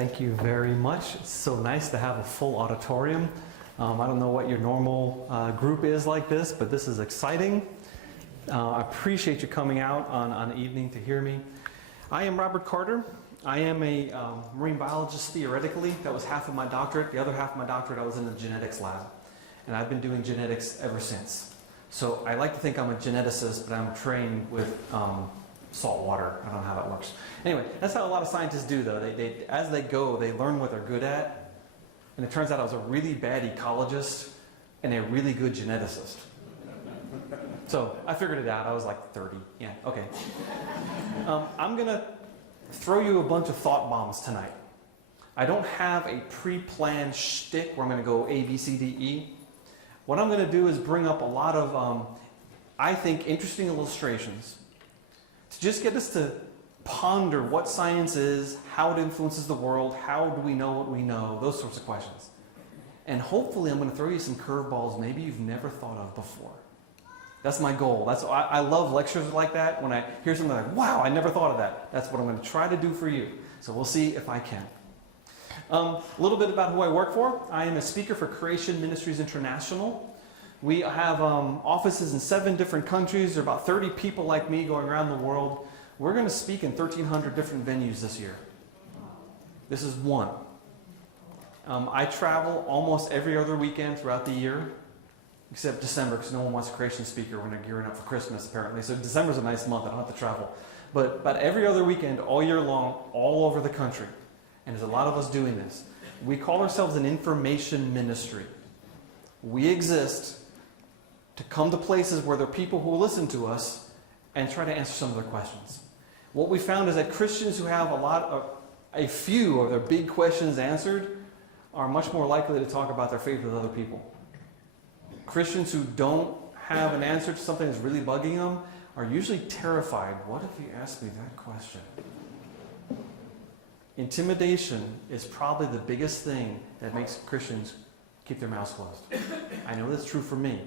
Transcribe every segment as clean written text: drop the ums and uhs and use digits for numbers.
Thank you very much. It's so nice to have a full auditorium. I don't know what your normal group is like this, but this is exciting. I appreciate you coming out on an evening to hear me. I am Robert Carter. I am a marine biologist theoretically. That was half of my doctorate. The other half of my doctorate I was in the genetics lab. And I've been doing genetics ever since. So I like to think I'm a geneticist, but I'm trained with salt water. I don't know how that works. Anyway, that's how a lot of scientists do, though. As they go, they learn what they're good at. And it turns out I was a really bad ecologist and a really good geneticist. So I figured it out. I was like 30. Yeah, okay. I'm going to throw you a bunch of thought bombs tonight. I don't have a pre-planned shtick where I'm going to go A, B, C, D, E. What I'm going to do is bring up a lot of, I think, interesting illustrations to just get us to ponder what science is, how it influences the world, how do we know what we know, those sorts of questions. And hopefully I'm going to throw you some curveballs maybe you've never thought of before. That's my goal. I love lectures like that. When I hear something like, wow, I never thought of that. That's what I'm going to try to do for you. So we'll see if I can. A little bit about who I work for. I am a speaker for Creation Ministries International. We have offices in 7 different countries. There are about 30 people like me going around the world. We're going to speak in 1,300 different venues this year. This is one. I travel almost every other weekend throughout the year, except December, because no one wants a creation speaker when they're gearing up for Christmas, apparently. So December's a nice month. I don't have to travel. But about every other weekend, all year long, all over the country. And there's a lot of us doing this. We call ourselves an information ministry. We exist to come to places where there are people who will listen to us and try to answer some of their questions. What we found is that Christians who have a few of their big questions answered are much more likely to talk about their faith with other people. Christians who don't have an answer to something that's really bugging them are usually terrified. What if you ask me that question? Intimidation is probably the biggest thing that makes Christians keep their mouths closed. I know that's true for me.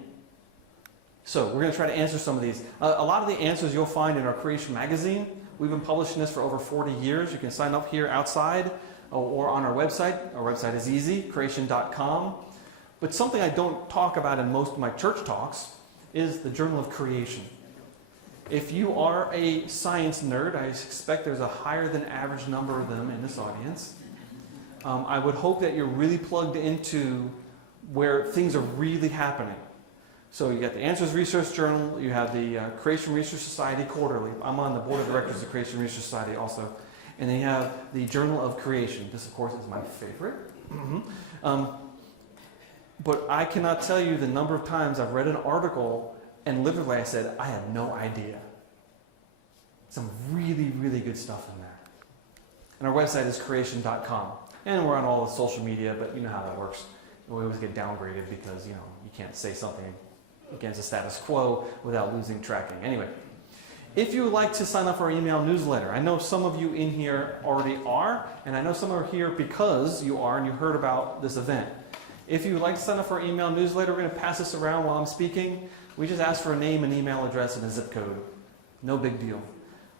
So we're going to try to answer some of these. A lot of the answers you'll find in our Creation magazine. We've been publishing this for over 40 years. You can sign up here outside or on our website. Our website is easy, creation.com. But something I don't talk about in most of my church talks is the Journal of Creation. If you are a science nerd, I expect there's a higher than average number of them in this audience. I would hope that you're really plugged into where things are really happening. So you got the Answers Research Journal, you have the Creation Research Society quarterly. I'm on the board of directors of Creation Research Society also. And then you have the Journal of Creation. This, of course, is my favorite. But I cannot tell you the number of times I've read an article and literally I said, I had no idea. Some really, really good stuff in there. And our website is creation.com. And we're on all the social media, but you know how that works. We always get downgraded because, you can't say something against the status quo without losing tracking. Anyway, if you would like to sign up for our email newsletter, I know some of you in here already are, and I know some are here because you are and you heard about this event. If you would like to sign up for our email newsletter, we're going to pass this around while I'm speaking. We just ask for a name, an email address, and a zip code. No big deal.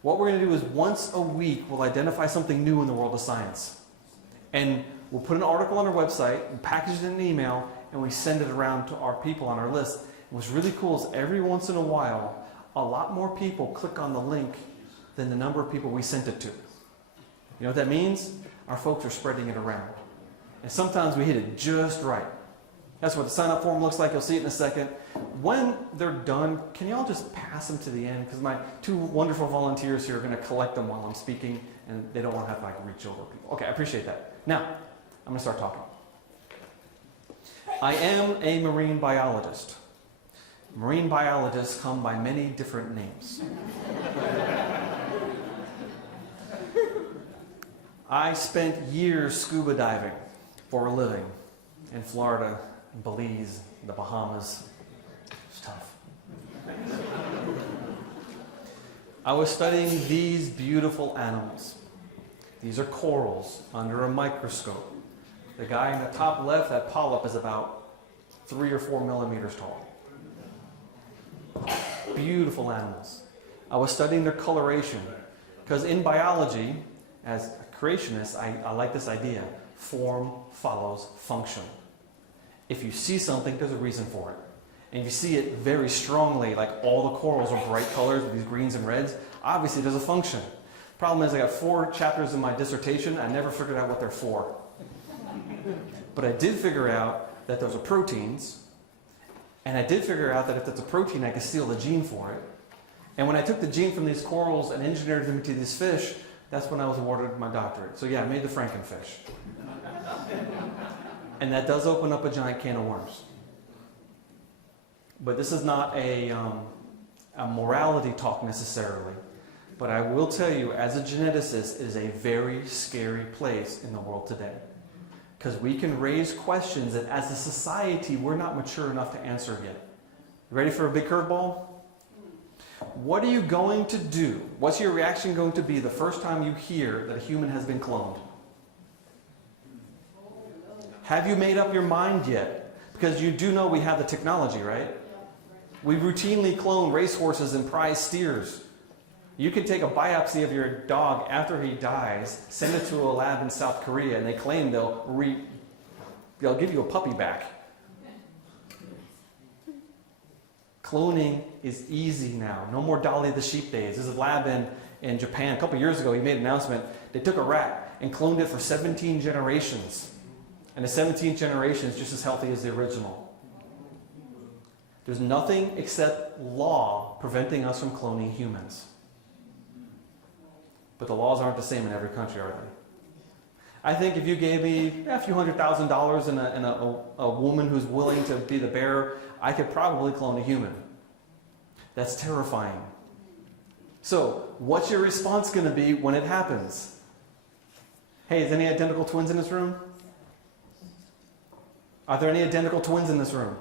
What we're going to do is once a week, we'll identify something new in the world of science. And we'll put an article on our website, and package it in an email, and we send it around to our people on our list. And what's really cool is every once in a while, a lot more people click on the link than the number of people we sent it to. You know what that means? Our folks are spreading it around. And sometimes we hit it just right. That's what the sign-up form looks like. You'll see it in a second. When they're done, can you all just pass them to the end? Because my 2 wonderful volunteers here are going to collect them while I'm speaking, and they don't want to have to reach over people. Okay, I appreciate that. Now, I'm going to start talking. I am a marine biologist. Marine biologists come by many different names. I spent years scuba diving for a living in Florida, in Belize, the Bahamas. It's tough. I was studying these beautiful animals. These are corals under a microscope. The guy in the top left, that polyp, is about 3 or 4 millimeters tall. Beautiful animals. I was studying their coloration because in biology, as a creationist, I like this idea. Form follows function. If you see something, there's a reason for it. And if you see it very strongly, like all the corals are bright colors with these greens and reds, obviously there's a function. Problem is, I got 4 chapters in my dissertation. I never figured out what they're for. But I did figure out that those are proteins. And I did figure out that if it's a protein, I could steal the gene for it. And when I took the gene from these corals and engineered them into these fish, that's when I was awarded my doctorate. So yeah, I made the Frankenfish. And that does open up a giant can of worms. But this is not a morality talk necessarily. But I will tell you, as a geneticist, it is a very scary place in the world today. Because we can raise questions that as a society, we're not mature enough to answer yet. You ready for a big curveball? What are you going to do? What's your reaction going to be the first time you hear that a human has been cloned? Have you made up your mind yet? Because you do know we have the technology, right? We routinely clone racehorses and prize steers. You can take a biopsy of your dog after he dies, send it to a lab in South Korea, and they claim they'll give you a puppy back. Cloning is easy now. No more Dolly the sheep days. There's a lab in Japan. A couple years ago, he made an announcement. They took a rat and cloned it for 17 generations. And the 17th generation is just as healthy as the original. There's nothing except law preventing us from cloning humans. But the laws aren't the same in every country, are they? I think if you gave me a few $100,000 and a woman who's willing to be the bearer, I could probably clone a human. That's terrifying. So, what's your response going to be when it happens? Hey, is any identical twins in this room? Are there any identical twins in this room?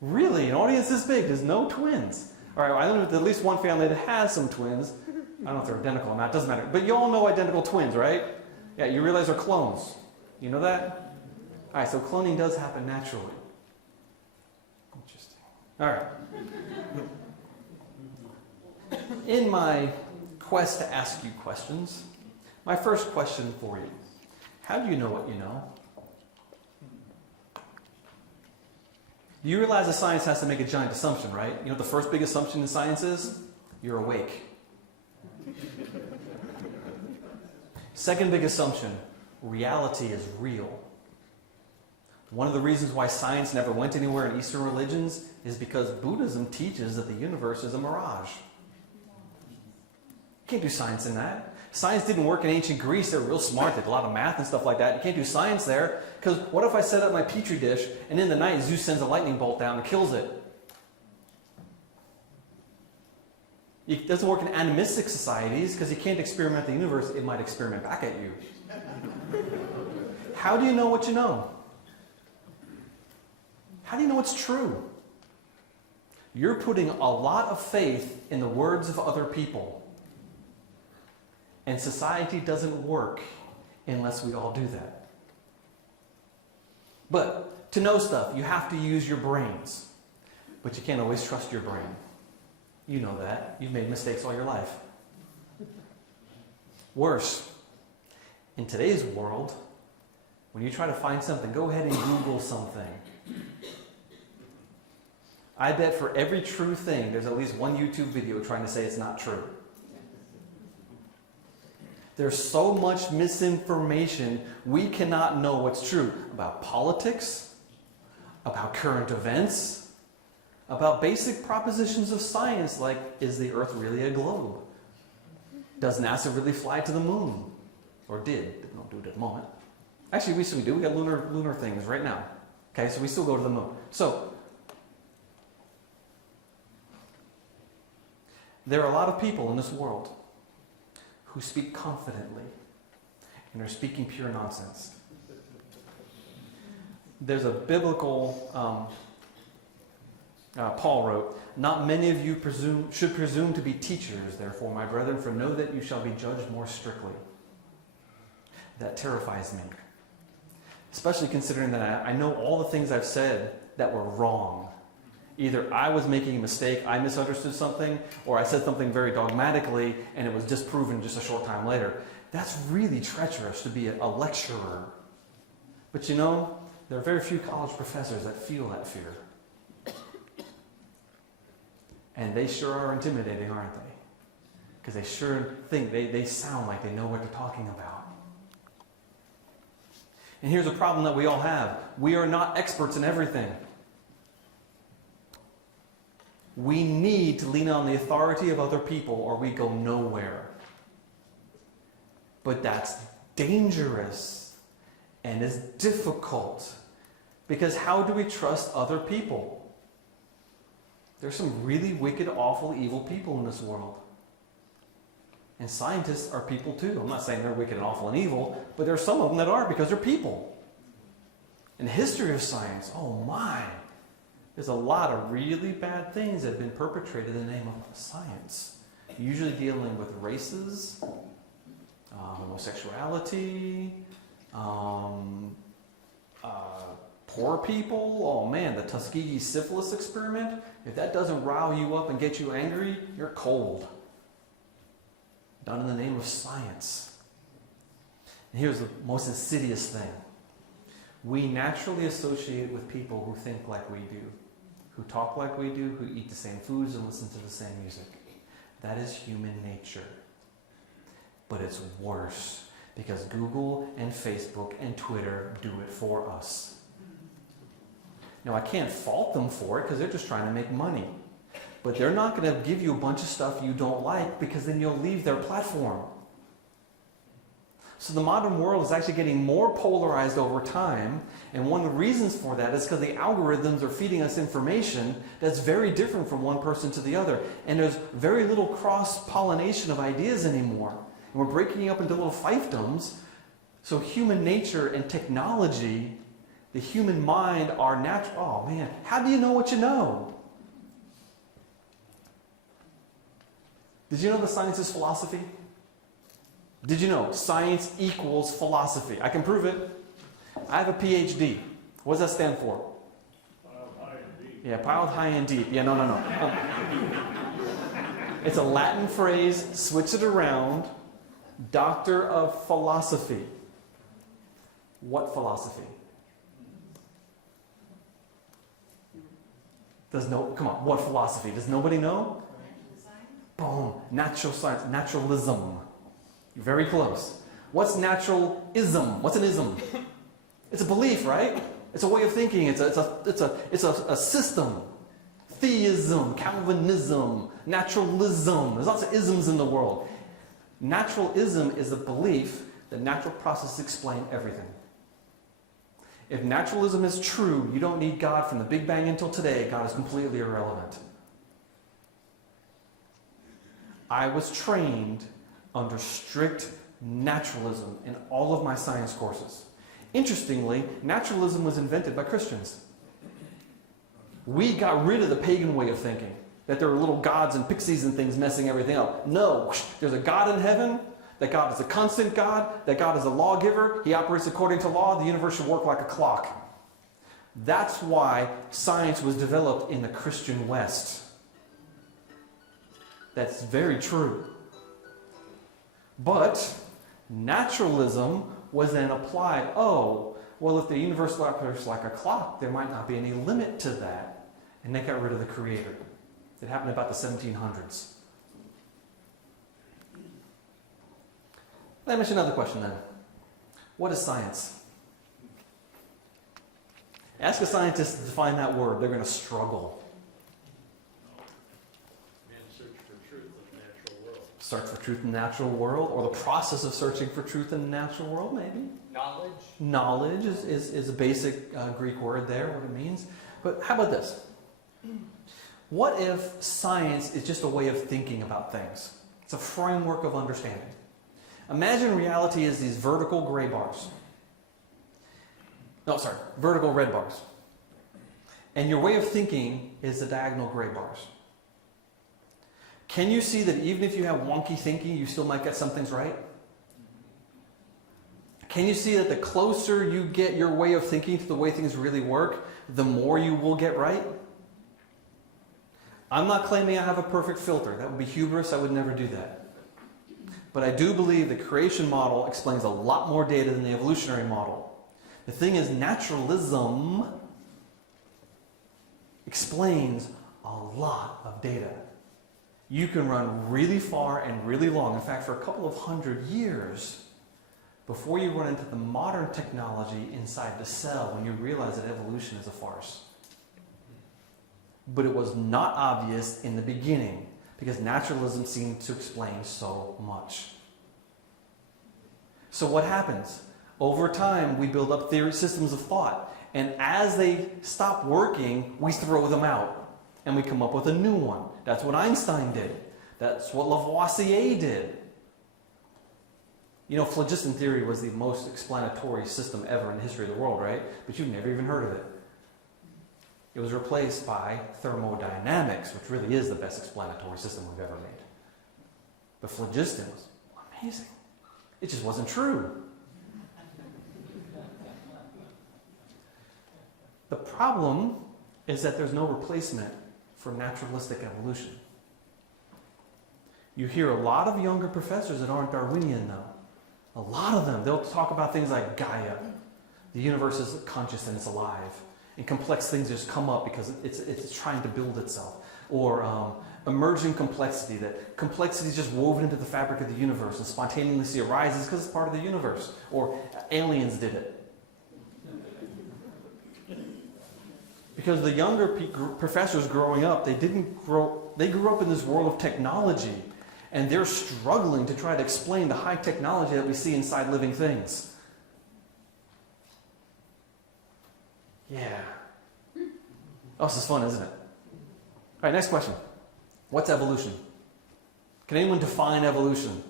Really? An audience this big? There's no twins. All right, well, I know there's at least one family that has some twins. I don't know if they're identical or not. It doesn't matter. But you all know identical twins, right? Yeah, you realize they're clones. You know that? All right, so cloning does happen naturally. Interesting. All right. In my quest to ask you questions, my first question for you. How do you know what you know? You realize that science has to make a giant assumption, right? You know what the first big assumption in science is? You're awake. Second big assumption, reality is real. One of the reasons why science never went anywhere in Eastern religions is because Buddhism teaches that the universe is a mirage. You can't do science in that. Science didn't work in ancient Greece. They were real smart. They did a lot of math and stuff like that. You can't do science there because what if I set up my petri dish and in the night Zeus sends a lightning bolt down and kills it? It doesn't work in animistic societies because you can't experiment the universe. It might experiment back at you. How do you know what you know? How do you know it's true? You're putting a lot of faith in the words of other people. And society doesn't work unless we all do that. But to know stuff, you have to use your brains. But you can't always trust your brain. You know that. You've made mistakes all your life. Worse, in today's world, when you try to find something, go ahead and Google something. I bet for every true thing, there's at least one YouTube video trying to say it's not true. There's so much misinformation, we cannot know what's true about politics, about current events, about basic propositions of science like, is the Earth really a globe? Does NASA really fly to the moon? Or did? They don't do it at the moment. Actually, we still do. We got lunar things right now. Okay, so we still go to the moon. So, there are a lot of people in this world who speak confidently and are speaking pure nonsense. There's a biblical, Paul wrote, "Not many of you should presume to be teachers, therefore, my brethren, for know that you shall be judged more strictly." That terrifies me. Especially considering that I know all the things I've said that were wrong. Either I was making a mistake, I misunderstood something, or I said something very dogmatically and it was disproven just a short time later. That's really treacherous to be a lecturer. But you know, there are very few college professors that feel that fear. And they sure are intimidating, aren't they? Because they sure think they sound like they know what they're talking about. And here's a problem that we all have. We are not experts in everything. We need to lean on the authority of other people or we go nowhere. But that's dangerous and is difficult. Because how do we trust other people? There's some really wicked, awful, evil people in this world. And scientists are people too. I'm not saying they're wicked and awful and evil, but there are some of them that are because they're people. In the history of science, oh my, there's a lot of really bad things that have been perpetrated in the name of science. Usually dealing with races, homosexuality, poor people. Oh man, the Tuskegee syphilis experiment. If that doesn't rile you up and get you angry, you're cold. Done in the name of science. And here's the most insidious thing. We naturally associate with people who think like we do, who talk like we do, who eat the same foods and listen to the same music. That is human nature. But it's worse because Google and Facebook and Twitter do it for us. Now, I can't fault them for it because they're just trying to make money. But they're not going to give you a bunch of stuff you don't like because then you'll leave their platform. So the modern world is actually getting more polarized over time. And one of the reasons for that is because the algorithms are feeding us information that's very different from one person to the other. And there's very little cross-pollination of ideas anymore. And we're breaking up into little fiefdoms. So human nature and technology, the human mind are natural. Oh man, how do you know what you know? Did you know the science is philosophy? Did you know science equals philosophy? I can prove it. I have a PhD. What does that stand for? Piled high and deep. Yeah, piled high and deep. Yeah, no. It's a Latin phrase, switch it around. Doctor of philosophy. What philosophy? Come on, what philosophy? Does nobody know? Boom, natural science, naturalism. You're very close. What's naturalism? What's an ism? It's a belief, right? It's a way of thinking. It's a system. Theism, Calvinism, naturalism. There's lots of isms in the world. Naturalism is a belief that natural processes explain everything. If naturalism is true, you don't need God from the Big Bang until today. God is completely irrelevant. I was trained under strict naturalism in all of my science courses. Interestingly, naturalism was invented by Christians. We got rid of the pagan way of thinking, that there were little gods and pixies and things messing everything up. No, there's a God in heaven, that God is a constant God, that God is a lawgiver, He operates according to law, the universe should work like a clock. That's why science was developed in the Christian West. That's very true. But naturalism was then applied. Oh, well, if the universe operates like a clock, there might not be any limit to that. And they got rid of the creator. It happened about the 1700s. Let me ask you another question then. What is science? Ask a scientist to define that word. They're going to struggle. Search for truth in the natural world, or the process of searching for truth in the natural world, maybe. Knowledge. Knowledge is a basic Greek word there, what it means. But how about this? What if science is just a way of thinking about things? It's a framework of understanding. Imagine reality is these vertical gray bars. No, sorry, vertical red bars. And your way of thinking is the diagonal gray bars. Can you see that even if you have wonky thinking, you still might get some things right? Can you see that the closer you get your way of thinking to the way things really work, the more you will get right? I'm not claiming I have a perfect filter. That would be hubris. I would never do that. But I do believe the creation model explains a lot more data than the evolutionary model. The thing is, naturalism explains a lot of data. You can run really far and really long. In fact, for a couple of hundred years, before you run into the modern technology inside the cell, when you realize that evolution is a farce. But it was not obvious in the beginning, because naturalism seemed to explain so much. So what happens? Over time, we build up theory systems of thought. And as they stop working, we throw them out. And we come up with a new one. That's what Einstein did. That's what Lavoisier did. You know, phlogiston theory was the most explanatory system ever in the history of the world, right? But you've never even heard of it. It was replaced by thermodynamics, which really is the best explanatory system we've ever made. But phlogiston was amazing. It just wasn't true. The problem is that there's no replacement for naturalistic evolution. You hear a lot of younger professors that aren't Darwinian, though. A lot of them, they'll talk about things like Gaia. The universe is conscious and it's alive. And complex things just come up because it's trying to build itself. Or emerging complexity, that complexity is just woven into the fabric of the universe and spontaneously arises because it's part of the universe. Or aliens did it. Because the younger professors growing up, they grew up in this world of technology, and they're struggling to try to explain the high technology that we see inside living things. Yeah. Oh, this is fun, isn't it? All right, next question. What's evolution? Can anyone define evolution?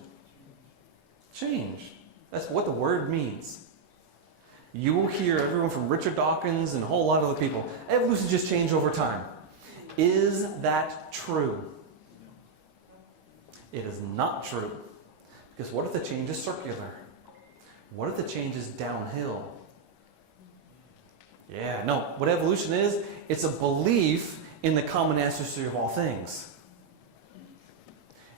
Change. That's what the word means. You will hear everyone from Richard Dawkins and a whole lot of other people. Evolution just changed over time. Is that true? It is not true. Because what if the change is circular? What if the change is downhill? Yeah, no. What evolution is, it's a belief in the common ancestry of all things.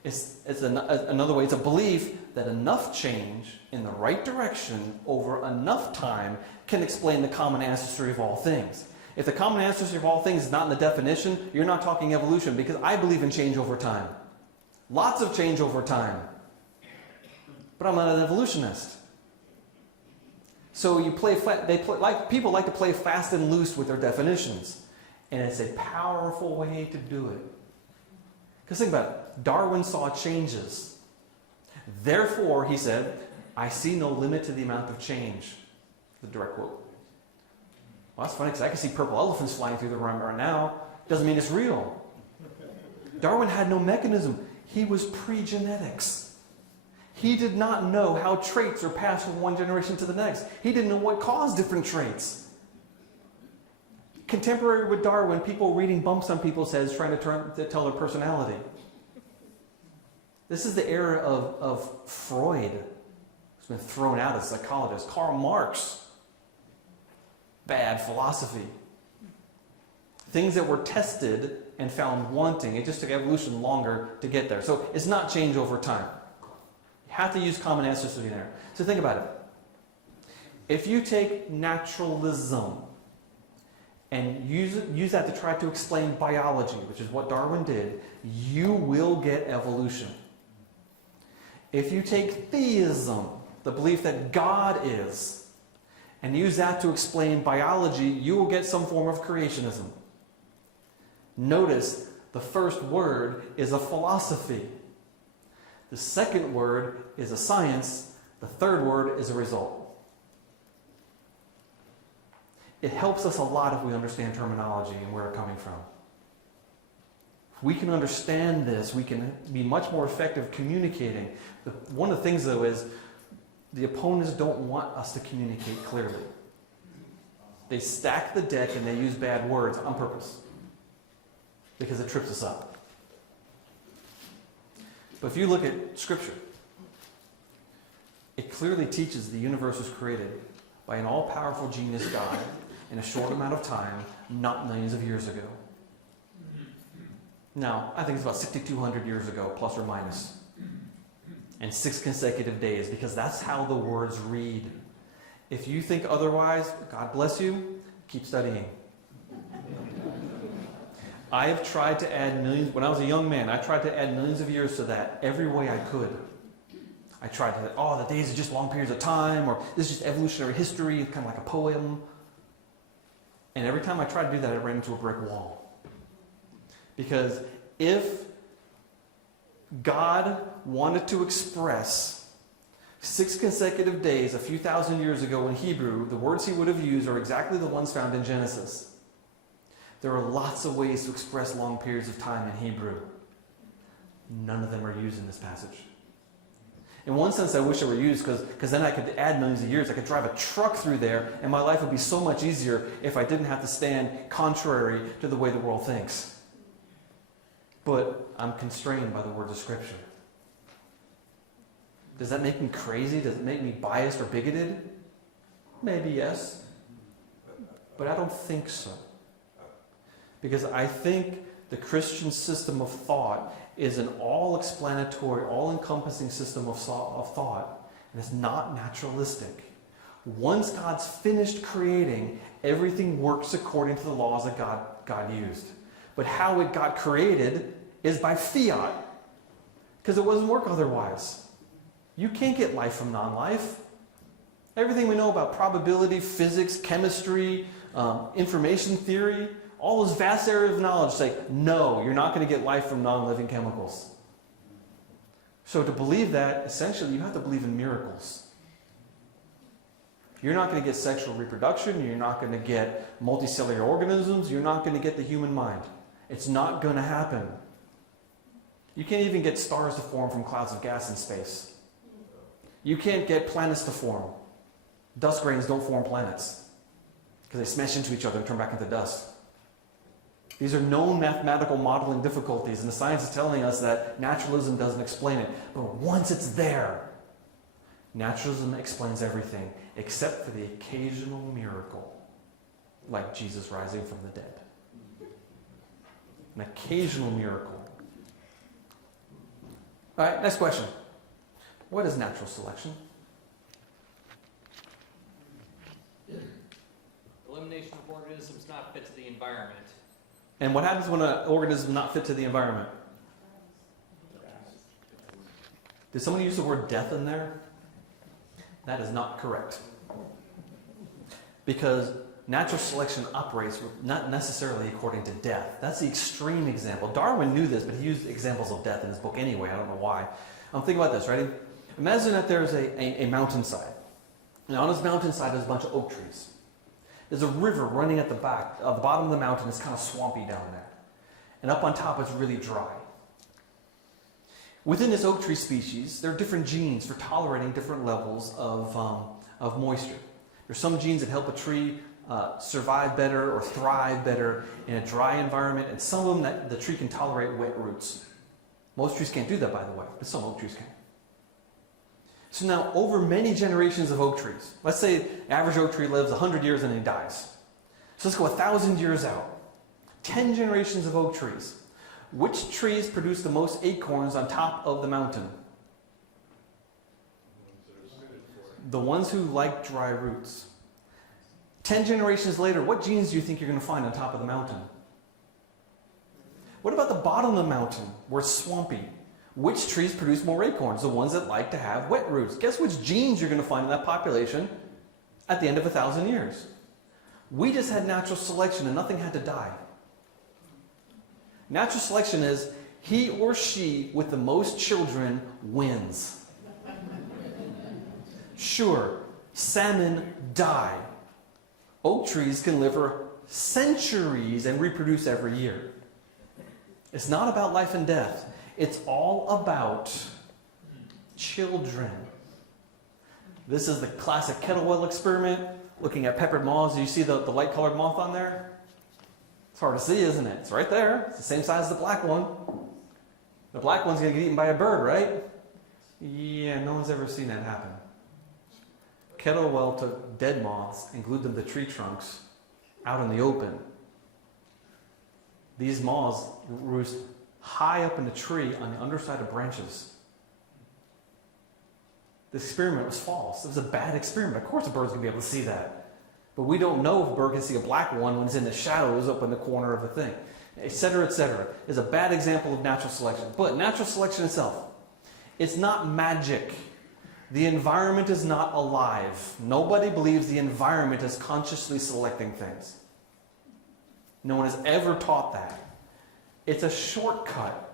Another way, it's a belief that enough change in the right direction over enough time can explain the common ancestry of all things. If the common ancestry of all things is not in the definition, you're not talking evolution, because I believe in change over time. Lots of change over time. But I'm not an evolutionist. So people like to play fast and loose with their definitions. And it's a powerful way to do it. Because think about it. Darwin saw changes. Therefore, he said, I see no limit to the amount of change. The direct quote. Well, that's funny because I can see purple elephants flying through the room right now. Doesn't mean it's real. Darwin had no mechanism. He was pre-genetics. He did not know how traits are passed from one generation to the next. He didn't know what caused different traits. Contemporary with Darwin, people reading bumps on people's heads trying to tell their personality. This is the era of Freud, who's been thrown out as a psychologist. Karl Marx. Bad philosophy. Things that were tested and found wanting. It just took evolution longer to get there. So it's not change over time. You have to use common ancestry there. So think about it. If you take naturalism and use that to try to explain biology, which is what Darwin did, you will get evolution. If you take theism, the belief that God is, and use that to explain biology, you will get some form of creationism. Notice the first word is a philosophy. The second word is a science. The third word is a result. It helps us a lot if we understand terminology and where it's coming from. If we can understand this, we can be much more effective communicating. One of the things, though, is the opponents don't want us to communicate clearly. They stack the deck and they use bad words on purpose because it trips us up. But if you look at Scripture, it clearly teaches the universe was created by an all-powerful genius God in a short amount of time, not millions of years ago. Now, I think it's about 6,200 years ago, plus or minus. And 6 consecutive days, because that's how the words read. If you think otherwise, God bless you, keep studying. I have tried to add millions, when I was a young man, I tried to add millions of years to that every way I could. I tried to, the days are just long periods of time, or this is just evolutionary history, kind of like a poem. And every time I tried to do that, I ran into a brick wall. Because if God wanted to express 6 consecutive days a few thousand years ago in Hebrew, the words he would have used are exactly the ones found in Genesis. There are lots of ways to express long periods of time in Hebrew. None of them are used in this passage. In one sense, I wish they were used because then I could add millions of years. I could drive a truck through there, and my life would be so much easier if I didn't have to stand contrary to the way the world thinks. But I'm constrained by the words of Scripture. Does that make me crazy? Does it make me biased or bigoted? Maybe yes. But I don't think so. Because I think the Christian system of thought is an all-explanatory, all-encompassing system of thought, and it's not naturalistic. Once God's finished creating, everything works according to the laws that God used. But how it got created is by fiat, because it doesn't work otherwise. You can't get life from non-life. Everything we know about probability, physics, chemistry, information theory, all those vast areas of knowledge say, no, you're not going to get life from non-living chemicals. So to believe that, essentially, you have to believe in miracles. You're not going to get sexual reproduction. You're not going to get multicellular organisms. You're not going to get the human mind. It's not going to happen. You can't even get stars to form from clouds of gas in space. You can't get planets to form. Dust grains don't form planets because they smash into each other and turn back into dust. These are known mathematical modeling difficulties, and the science is telling us that naturalism doesn't explain it. But once it's there, naturalism explains everything, except for the occasional miracle, like Jesus rising from the dead. An occasional miracle. All right, next question. What is natural selection? Elimination of organisms not fit to the environment. And what happens when an organism is not fit to the environment? Did someone use the word death in there? That is not correct. Because natural selection operates not necessarily according to death. That's the extreme example. Darwin knew this, but he used examples of death in his book anyway. I don't know why. Think about this, ready? Imagine that there's a mountainside. And on this mountainside, there's a bunch of oak trees. There's a river running at the back. The bottom of the mountain is kind of swampy down there. And up on top, it's really dry. Within this oak tree species, there are different genes for tolerating different levels of moisture. There's some genes that help a tree survive better or thrive better in a dry environment, and some of them that the tree can tolerate wet roots. Most trees can't do that, by the way, but some oak trees can. So now, over many generations of oak trees, let's say the average oak tree lives 100 years and then dies. So let's go 1,000 years out. 10 generations of oak trees. Which trees produce the most acorns on top of the mountain? The ones who like dry roots. 10 generations later, what genes do you think you're going to find on top of the mountain? What about the bottom of the mountain, where it's swampy? Which trees produce more acorns? The ones that like to have wet roots. Guess which genes you're going to find in that population at the end of 1,000 years? We just had natural selection and nothing had to die. Natural selection is he or she with the most children wins. Sure, salmon die. Oak trees can live for centuries and reproduce every year. It's not about life and death. It's all about children. This is the classic kettlewell experiment, looking at peppered moths. You see the light-colored moth on there? It's hard to see, isn't it? It's right there. It's the same size as the black one. The black one's going to get eaten by a bird, right? Yeah, no one's ever seen that happen. Kettlewell took dead moths and glued them to tree trunks out in the open. These moths roost high up in the tree on the underside of branches. The experiment was false. It was a bad experiment. Of course a bird's going to be able to see that. But we don't know if a bird can see a black one when it's in the shadows up in the corner of a thing, etc., etc. Is a bad example of natural selection. But natural selection itself, it's not magic. The environment is not alive. Nobody believes the environment is consciously selecting things. No one has ever taught that. It's a shortcut.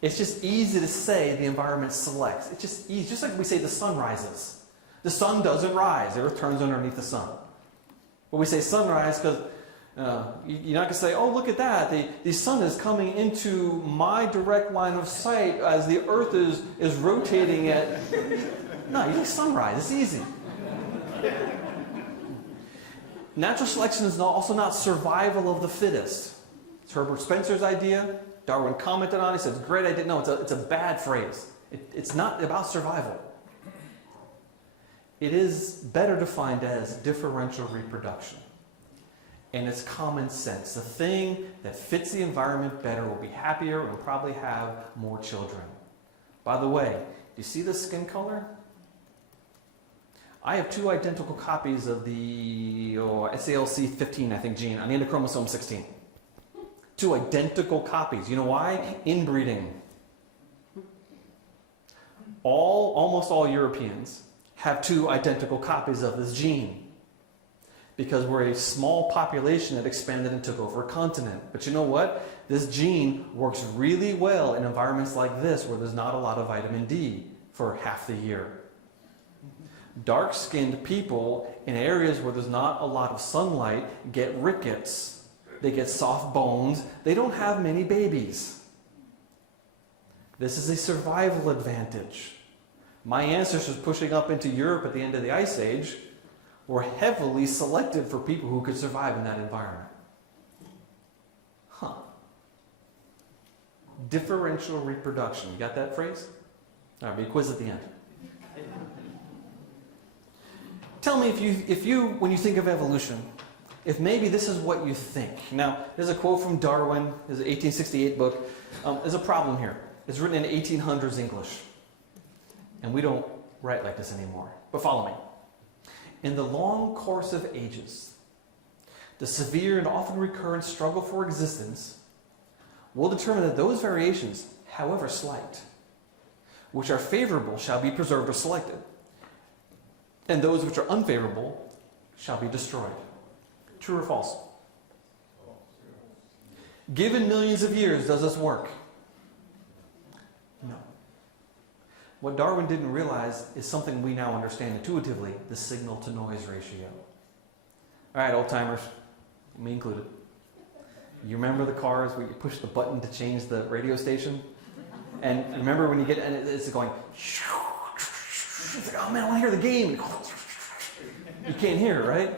It's just easy to say the environment selects. It's just easy. Just like we say the sun rises. The sun doesn't rise. The earth turns underneath the sun. But we say sunrise because you're not going to say, oh, look at that. The sun is coming into my direct line of sight as the earth is rotating at... No, you say sunrise. It's easy. Natural selection is also not survival of the fittest. It's Herbert Spencer's idea. Darwin commented on it. He said, it's a great idea. No, it's a bad phrase. It's not about survival. It is better defined as differential reproduction. And it's common sense. The thing that fits the environment better will be happier and will probably have more children. By the way, do you see the skin color? I have 2 identical copies of the SALC 15, I think, gene on the end of chromosome 16. 2 identical copies. You know why? Inbreeding. Almost all Europeans have 2 identical copies of this gene. Because we're a small population that expanded and took over a continent. But you know what? This gene works really well in environments like this where there's not a lot of vitamin D for half the year. Dark-skinned people in areas where there's not a lot of sunlight get rickets. They get soft bones. They don't have many babies. This is a survival advantage. My ancestors pushing up into Europe at the end of the Ice Age were heavily selected for people who could survive in that environment. Huh. Differential reproduction. You got that phrase? All right, be a quiz at the end. Tell me if you, when you think of evolution, if maybe this is what you think. Now, there's a quote from Darwin, there's an 1868 book. There's a problem here. It's written in 1800s English. And we don't write like this anymore. But follow me. In the long course of ages, the severe and often recurrent struggle for existence will determine that those variations, however slight, which are favorable shall be preserved or selected, and those which are unfavorable shall be destroyed. True or false? Given millions of years, does this work? No. What Darwin didn't realize is something we now understand intuitively, the signal-to-noise ratio. All right, old-timers, me included. You remember the cars where you push the button to change the radio station? And remember when you get, and it's going, it's like, oh man, I want to hear the game. You can't hear it, right?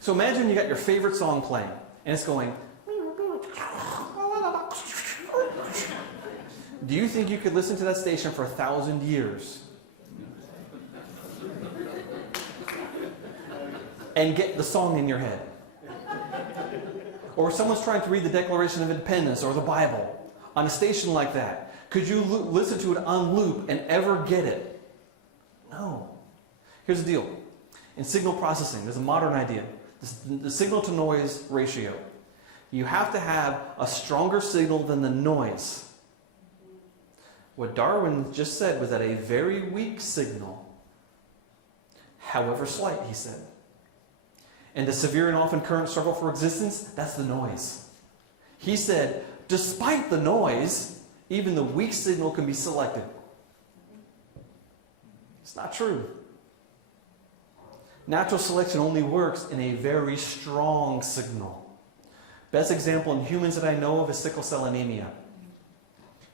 So imagine you got your favorite song playing, and it's going, do you think you could listen to that station for 1,000 years and get the song in your head? Or if someone's trying to read the Declaration of Independence or the Bible on a station like that, could you listen to it on loop and ever get it? No. Here's the deal. In signal processing, there's a modern idea, the signal-to-noise ratio. You have to have a stronger signal than the noise. What Darwin just said was that a very weak signal, however slight, he said, and the severe and often current struggle for existence, that's the noise. He said, despite the noise, even the weak signal can be selected. It's not true. Natural selection only works in a very strong signal. Best example in humans that I know of is sickle cell anemia.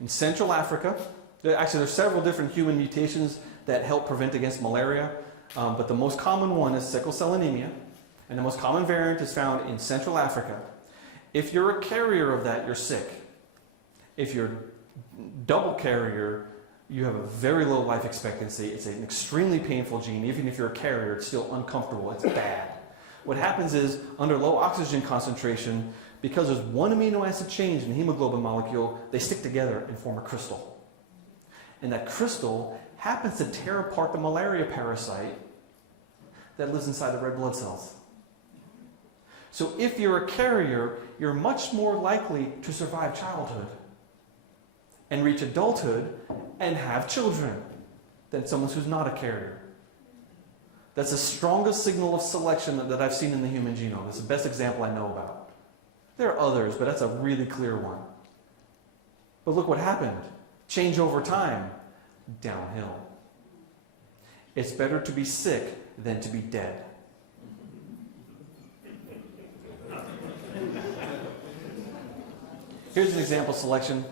In Central Africa, actually there's several different human mutations that help prevent against malaria, but the most common one is sickle cell anemia, and the most common variant is found in Central Africa. If you're a carrier of that, you're sick. If you're double carrier, you have a very low life expectancy. It's an extremely painful gene. Even if you're a carrier, it's still uncomfortable. It's bad. What happens is, under low oxygen concentration, because there's one amino acid change in the hemoglobin molecule, they stick together and form a crystal. And that crystal happens to tear apart the malaria parasite that lives inside the red blood cells. So if you're a carrier, you're much more likely to survive childhood and reach adulthood and have children than someone who's not a carrier. That's the strongest signal of selection that I've seen in the human genome. It's the best example I know about. There are others, but that's a really clear one. But look what happened. Change over time. Downhill. It's better to be sick than to be dead. Here's an example selection.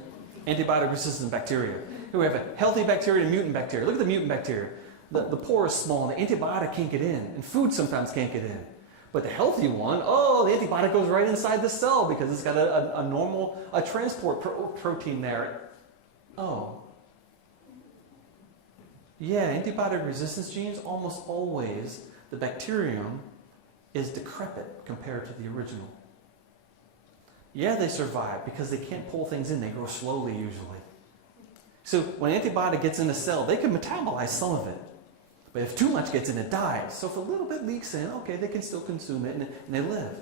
Antibiotic resistant bacteria. Here we have a healthy bacteria and mutant bacteria. Look at the mutant bacteria. The pore is small and the antibiotic can't get in. And food sometimes can't get in. But the healthy one, the antibiotic goes right inside the cell because it's got a normal transport protein there. Oh. Yeah, antibiotic resistance genes, almost always, the bacterium is decrepit compared to the original. Yeah, they survive because they can't pull things in. They grow slowly usually. So when antibiotic gets in the cell, they can metabolize some of it. But if too much gets in, it dies. So if a little bit leaks in, okay, they can still consume it and they live.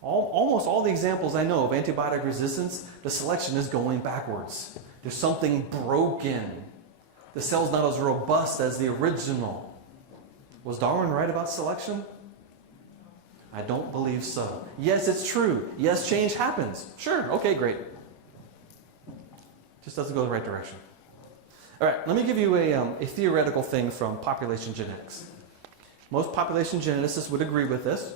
Almost all the examples I know of antibiotic resistance, the selection is going backwards. There's something broken. The cell's not as robust as the original. Was Darwin right about selection? I don't believe so. Yes, it's true. Yes, change happens. Sure, okay, great. Just doesn't go the right direction. All right, let me give you a theoretical thing from population genetics. Most population geneticists would agree with this.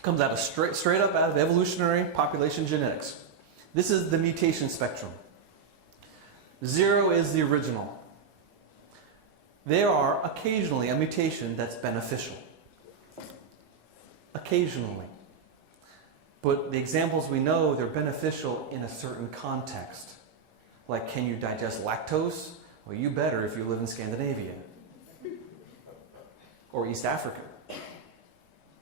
Comes out of straight up out of evolutionary population genetics. This is the mutation spectrum. 0 is the original. There are occasionally a mutation that's beneficial. Occasionally. But the examples we know, they're beneficial in a certain context. Like, can you digest lactose? Well, you better if you live in Scandinavia. Or East Africa.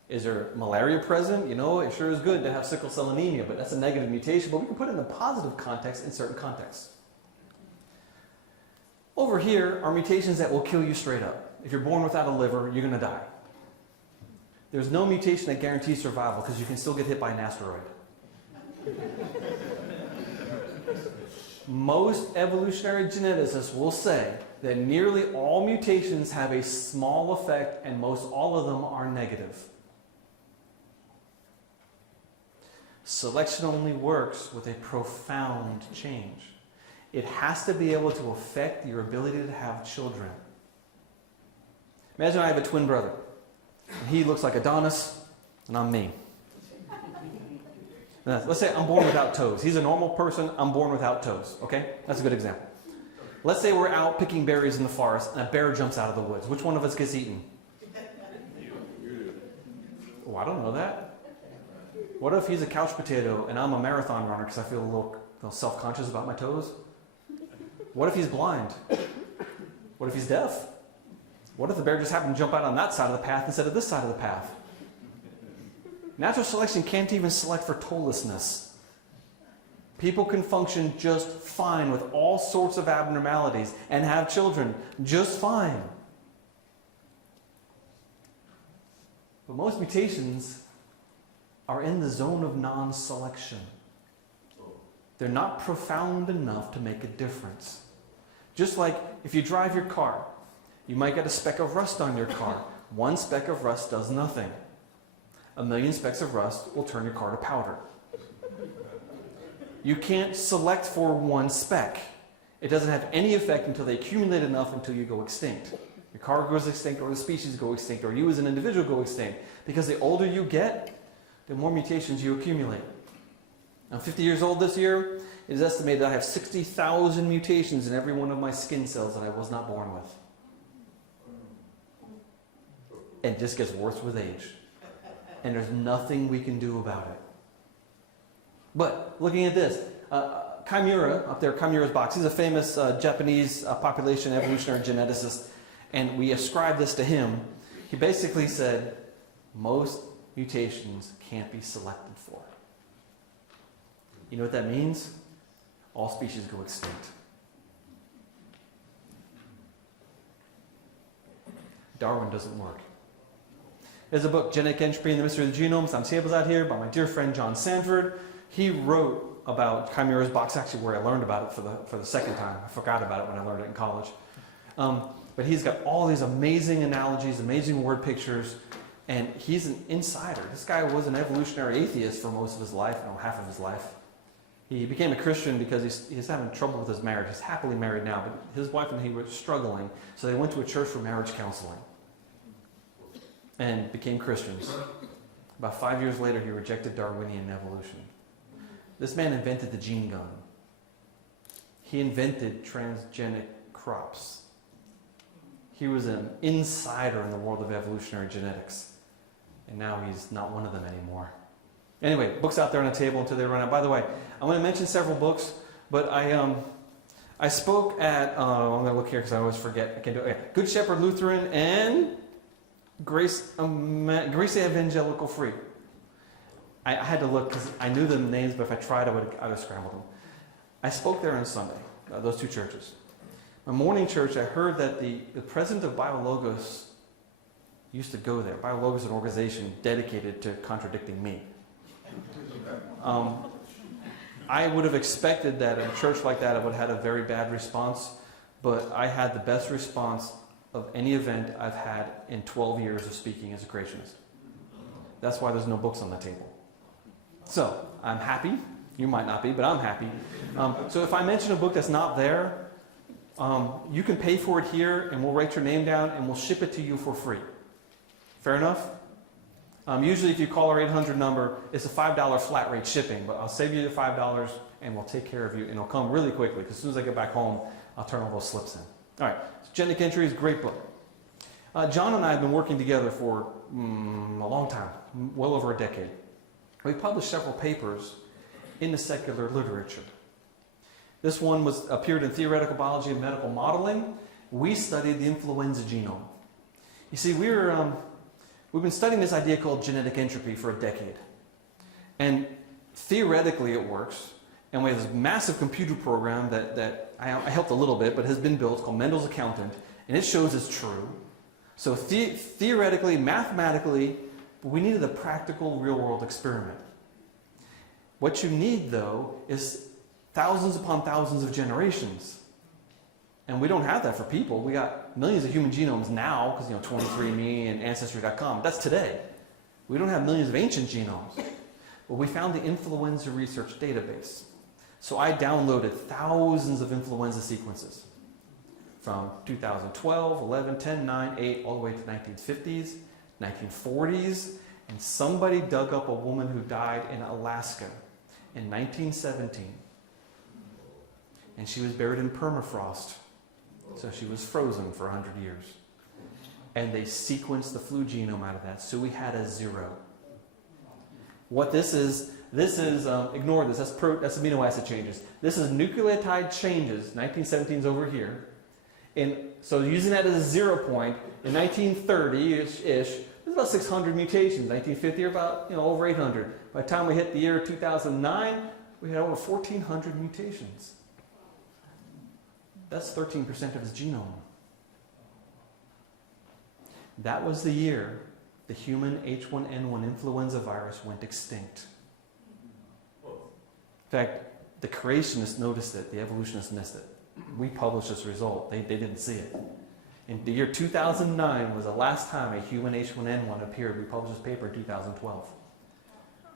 Is there malaria present? You know, it sure is good to have sickle cell anemia, but that's a negative mutation. But we can put it in a positive context in certain contexts. Over here are mutations that will kill you straight up. If you're born without a liver, you're going to die. There's no mutation that guarantees survival because you can still get hit by an asteroid. Most evolutionary geneticists will say that nearly all mutations have a small effect and most all of them are negative. Selection only works with a profound change. It has to be able to affect your ability to have children. Imagine I have a twin brother. He looks like Adonis, and I'm me. Let's say I'm born without toes. He's a normal person. I'm born without toes. Okay? That's a good example. Let's say we're out picking berries in the forest, and a bear jumps out of the woods. Which one of us gets eaten? Oh, I don't know that. What if he's a couch potato, and I'm a marathon runner because I feel a little self-conscious about my toes? What if he's blind? What if he's deaf? What if the bear just happened to jump out on that side of the path instead of this side of the path? Natural selection can't even select for toelessness. People can function just fine with all sorts of abnormalities and have children just fine. But most mutations are in the zone of non-selection. They're not profound enough to make a difference. Just like if you drive your car, you might get a speck of rust on your car. One speck of rust does nothing. 1,000,000 specks of rust will turn your car to powder. You can't select for one speck. It doesn't have any effect until they accumulate enough until you go extinct. Your car goes extinct, or the species go extinct, or you as an individual go extinct. Because the older you get, the more mutations you accumulate. I'm 50 years old this year. It is estimated I have 60,000 mutations in every one of my skin cells that I was not born with. And it just gets worse with age. And there's nothing we can do about it. But looking at this, Kimura, up there, Kimura's box, he's a famous Japanese population evolutionary geneticist, and we ascribe this to him. He basically said most mutations can't be selected for. You know what that means? All species go extinct. Darwin doesn't work. There's a book, Genetic Entropy and the Mystery of the Genome. It's on tables out here by my dear friend John Sanford. He wrote about chimeras, box actually where I learned about it for the second time. I forgot about it when I learned it in college. But he's got all these amazing analogies, amazing word pictures, and he's an insider. This guy was an evolutionary atheist for most of his life, half of his life. He became a Christian because he's having trouble with his marriage. He's happily married now, but his wife and he were struggling, so they went to a church for marriage counseling and became Christians. About 5 years later, he rejected Darwinian evolution. This man invented the gene gun. He invented transgenic crops. He was an insider in the world of evolutionary genetics. And now he's not one of them anymore. Anyway, books out there on the table until they run out. By the way, I'm going to mention several books, but I spoke at, I'm going to look here because I always forget. I can do it. Okay. Good Shepherd Lutheran and Grace Evangelical Free. I had to look because I knew the names, but if I tried, I would have scrambled them. I spoke there on Sunday, those two churches. My morning church, I heard that the president of BioLogos used to go there. BioLogos is an organization dedicated to contradicting me. I would have expected that in a church like that I would have had a very bad response, but I had the best response of any event I've had in 12 years of speaking as a creationist. That's why there's no books on the table. So, I'm happy. You might not be, but I'm happy. So if I mention a book that's not there, you can pay for it here, and we'll write your name down, and we'll ship it to you for free. Fair enough? Usually if you call our 800 number, it's a $5 flat rate shipping, but I'll save you the $5 and we'll take care of you, and it'll come really quickly because as soon as I get back home, I'll turn all those slips in. All right, so Genetic Entry is a great book. John and I have been working together for a long time, well over a decade. We published several papers in the secular literature. This one appeared in Theoretical Biology and Medical Modeling. We studied the influenza genome. You see, we've been studying this idea called genetic entropy for a decade. And theoretically it works. And we have this massive computer program that I helped a little bit, but has been built, called Mendel's Accountant. And it shows it's true. So theoretically, mathematically, we needed a practical real-world experiment. What you need, though, is thousands upon thousands of generations. And we don't have that for people. We got millions of human genomes now, because 23andMe and Ancestry.com. That's today. We don't have millions of ancient genomes. But we found the influenza research database. So I downloaded thousands of influenza sequences from 2012, 11, 10, 9, 8, all the way to 1950s, 1940s. And somebody dug up a woman who died in Alaska in 1917. And she was buried in permafrost. So she was frozen for 100 years. And they sequenced the flu genome out of that. So we had a 0. What this is, ignore this, that's amino acid changes. This is nucleotide changes, 1917's over here. And so using that as a 0 point, in 1930-ish, there's about 600 mutations. 1950, about over 800. By the time we hit the year 2009, we had over 1,400 mutations. That's 13% of his genome. That was the year the human H1N1 influenza virus went extinct. In fact, the creationists noticed it, the evolutionists missed it. We published this result. They didn't see it. In the year 2009 was the last time a human H1N1 appeared. We published this paper in 2012.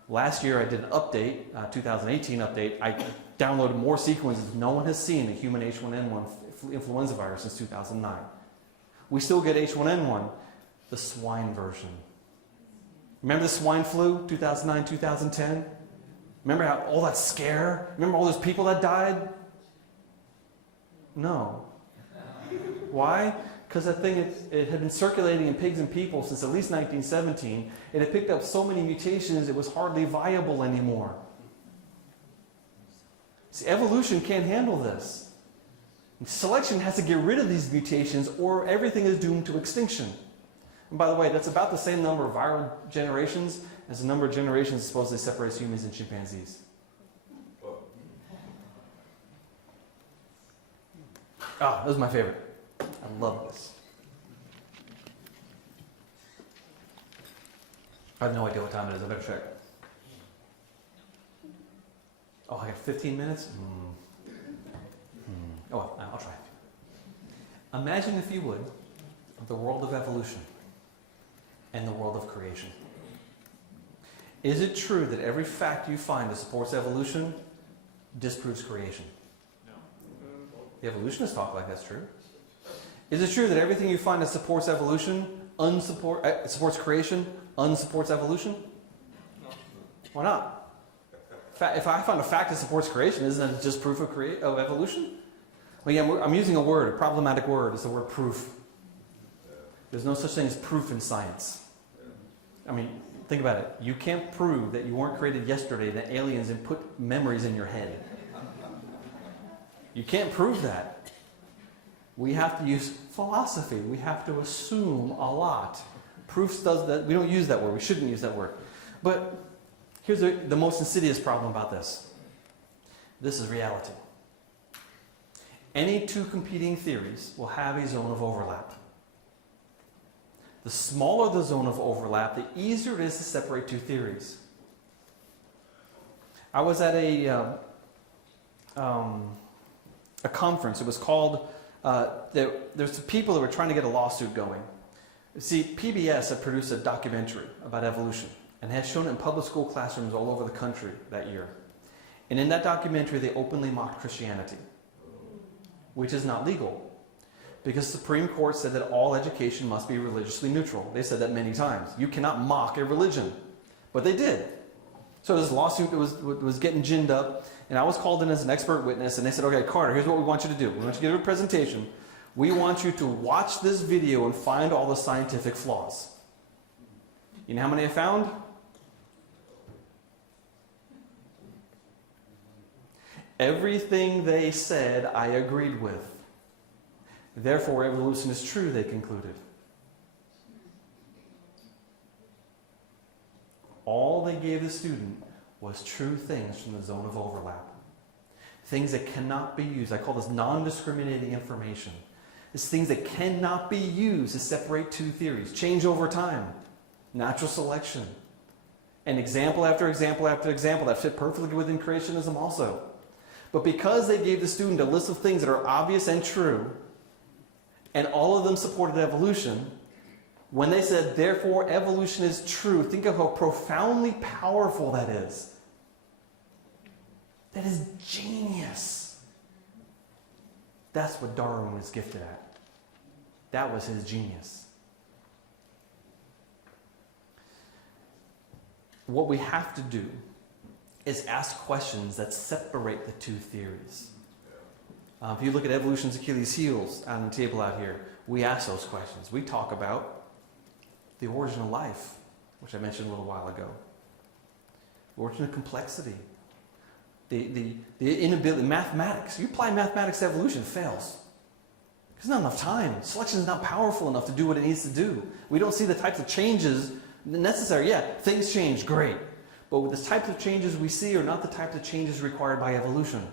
Last year I did an update, 2018 update. I downloaded more sequences. No one has seen a human H1N1 influenza virus since 2009. We still get H1N1, the swine version. Remember the swine flu, 2009, 2010? Remember all that scare? Remember all those people that died? No. Why? Because that thing, it had been circulating in pigs and people since at least 1917. It had picked up so many mutations it was hardly viable anymore. See, evolution can't handle this. Selection has to get rid of these mutations or everything is doomed to extinction. And by the way, that's about the same number of viral generations as the number of generations that supposedly separates humans and chimpanzees. Ah, this is my favorite. I love this. I have no idea what time it is. I better check. Oh, I got 15 minutes? Oh, well, I'll try. Imagine, if you would, the world of evolution and the world of creation. Is it true that every fact you find that supports evolution disproves creation? No. The evolutionists talk like that's true. Is it true that everything you find that supports evolution supports creation, unsupports evolution? No. Why not? If I find a fact that supports creation, isn't that just proof of evolution? Well, yeah, I'm using a word, a problematic word. It's the word proof. There's no such thing as proof in science. I mean, think about it. You can't prove that you weren't created yesterday, that aliens and put memories in your head. You can't prove that. We have to use philosophy. We have to assume a lot. Proofs does that. We don't use that word. We shouldn't use that word. But here's the most insidious problem about this. This is reality. Any two competing theories will have a zone of overlap. The smaller the zone of overlap, the easier it is to separate two theories. I was at a conference. It was called, there's people that were trying to get a lawsuit going. See, PBS had produced a documentary about evolution and had shown it in public school classrooms all over the country that year. And in that documentary, they openly mocked Christianity, which is not legal, because the Supreme Court said that all education must be religiously neutral. They said that many times. You cannot mock a religion. But they did. So this lawsuit was getting ginned up, and I was called in as an expert witness, and they said, okay, Carter, here's what we want you to do. We want you to give a presentation. We want you to watch this video and find all the scientific flaws. You know how many I found? Everything they said, I agreed with. Therefore, evolution is true, they concluded. All they gave the student was true things from the zone of overlap. Things that cannot be used. I call this non-discriminating information. It's things that cannot be used to separate two theories. Change over time. Natural selection. And example after example after example that fit perfectly within creationism also. But because they gave the student a list of things that are obvious and true, and all of them supported evolution, when they said, therefore, evolution is true, think of how profoundly powerful that is. That is genius. That's what Darwin was gifted at. That was his genius. What we have to do is ask questions that separate the two theories. If you look at evolution's Achilles' heels on the table out here, we ask those questions. We talk about the origin of life, which I mentioned a little while ago. The origin of complexity. The inability, mathematics. You apply mathematics to evolution, it fails. There's not enough time. Selection is not powerful enough to do what it needs to do. We don't see the types of changes necessary. Yeah, things change, great. But with the types of changes we see are not the types of changes required by evolution.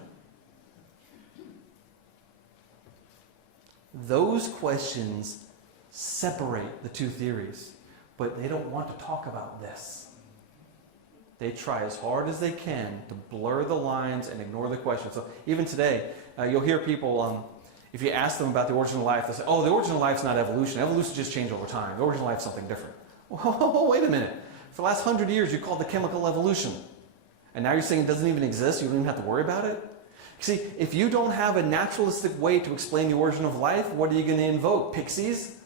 Those questions separate the two theories, but they don't want to talk about this. They try as hard as they can to blur the lines and ignore the questions. So even today, you'll hear people, if you ask them about the origin of life, they'll say, oh, the origin of life is not evolution. Evolution just changed over time. The origin of life is something different. Oh, wait a minute. For the last 100 years, you called it chemical evolution. And now you're saying it doesn't even exist? You don't even have to worry about it? See, if you don't have a naturalistic way to explain the origin of life, what are you going to invoke? Pixies?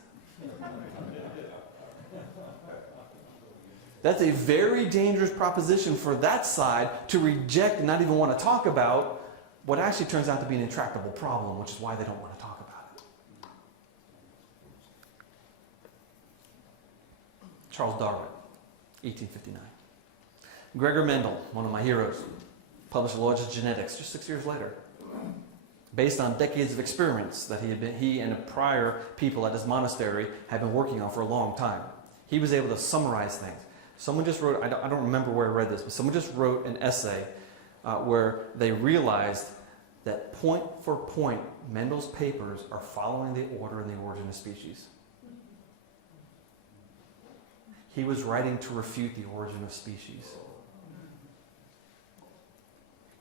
That's a very dangerous proposition for that side to reject and not even want to talk about what actually turns out to be an intractable problem, which is why they don't want to talk about it. Charles Darwin, 1859. Gregor Mendel, one of my heroes, published Laws of Genetics just 6 years later. based on decades of experiments that he and prior people at his monastery had been working on for a long time. He was able to summarize things. Someone just wrote, I don't remember where I read this, but someone just wrote an essay where they realized that point for point, Mendel's papers are following the order and the origin of species. He was writing to refute the origin of species.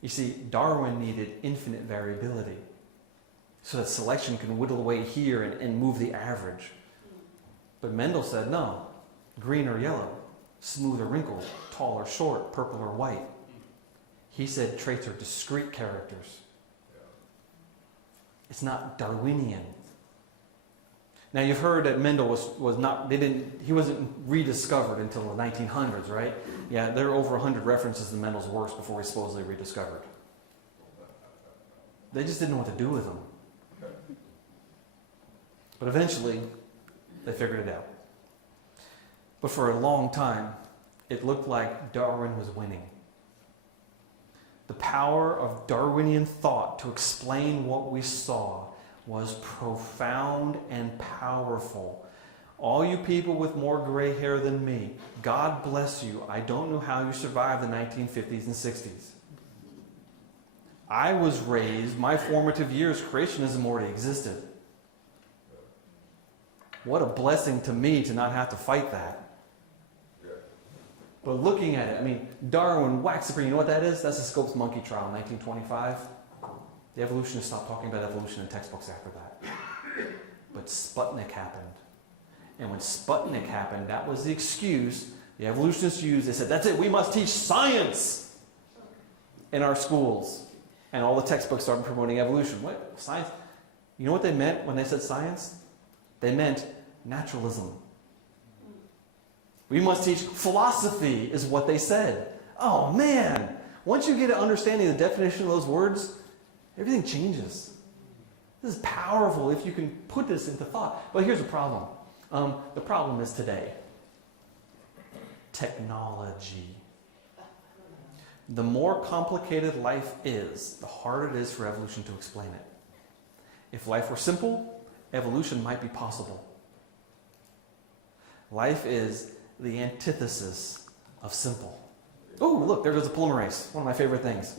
You see, Darwin needed infinite variability so that selection can whittle away here and move the average. But Mendel said, no, green or yellow, smooth or wrinkled, tall or short, purple or white. He said traits are discrete characters. It's not Darwinian. Now you've heard that Mendel he wasn't rediscovered until the 1900s, right? Yeah, there are over 100 references to Mendel's works before he supposedly rediscovered. They just didn't know what to do with them. But eventually, they figured it out. But for a long time, it looked like Darwin was winning. The power of Darwinian thought to explain what we saw was profound and powerful. All you people with more gray hair than me, God bless you. I don't know how you survived the 1950s and 60s. I was raised, my formative years, creationism already existed. What a blessing to me to not have to fight that. But looking at it, Darwin, wax supreme, you know what that is? That's the Scopes monkey trial in 1925. The evolutionists stopped talking about evolution in textbooks after that. But Sputnik happened. And when Sputnik happened, that was the excuse the evolutionists used. They said, that's it, we must teach science in our schools. And all the textbooks started promoting evolution. What? Science? You know what they meant when they said science? They meant naturalism. We must teach philosophy, is what they said. Oh man! Once you get an understanding of the definition of those words, everything changes. This is powerful if you can put this into thought. But here's the problem. The problem is today. Technology. The more complicated life is, the harder it is for evolution to explain it. If life were simple, evolution might be possible. Life is the antithesis of simple. Oh, look, there goes a polymerase, one of my favorite things.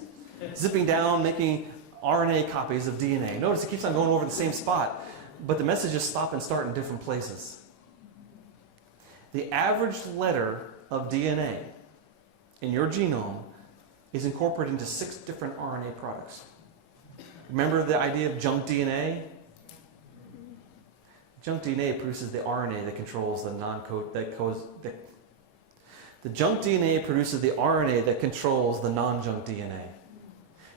Zipping down, making RNA copies of DNA. Notice it keeps on going over the same spot, but the messages stop and start in different places. The average letter of DNA in your genome is incorporated into 6 different RNA products. Remember the idea of junk DNA? Junk DNA produces the RNA that controls the the junk DNA produces the RNA that controls the non-junk DNA.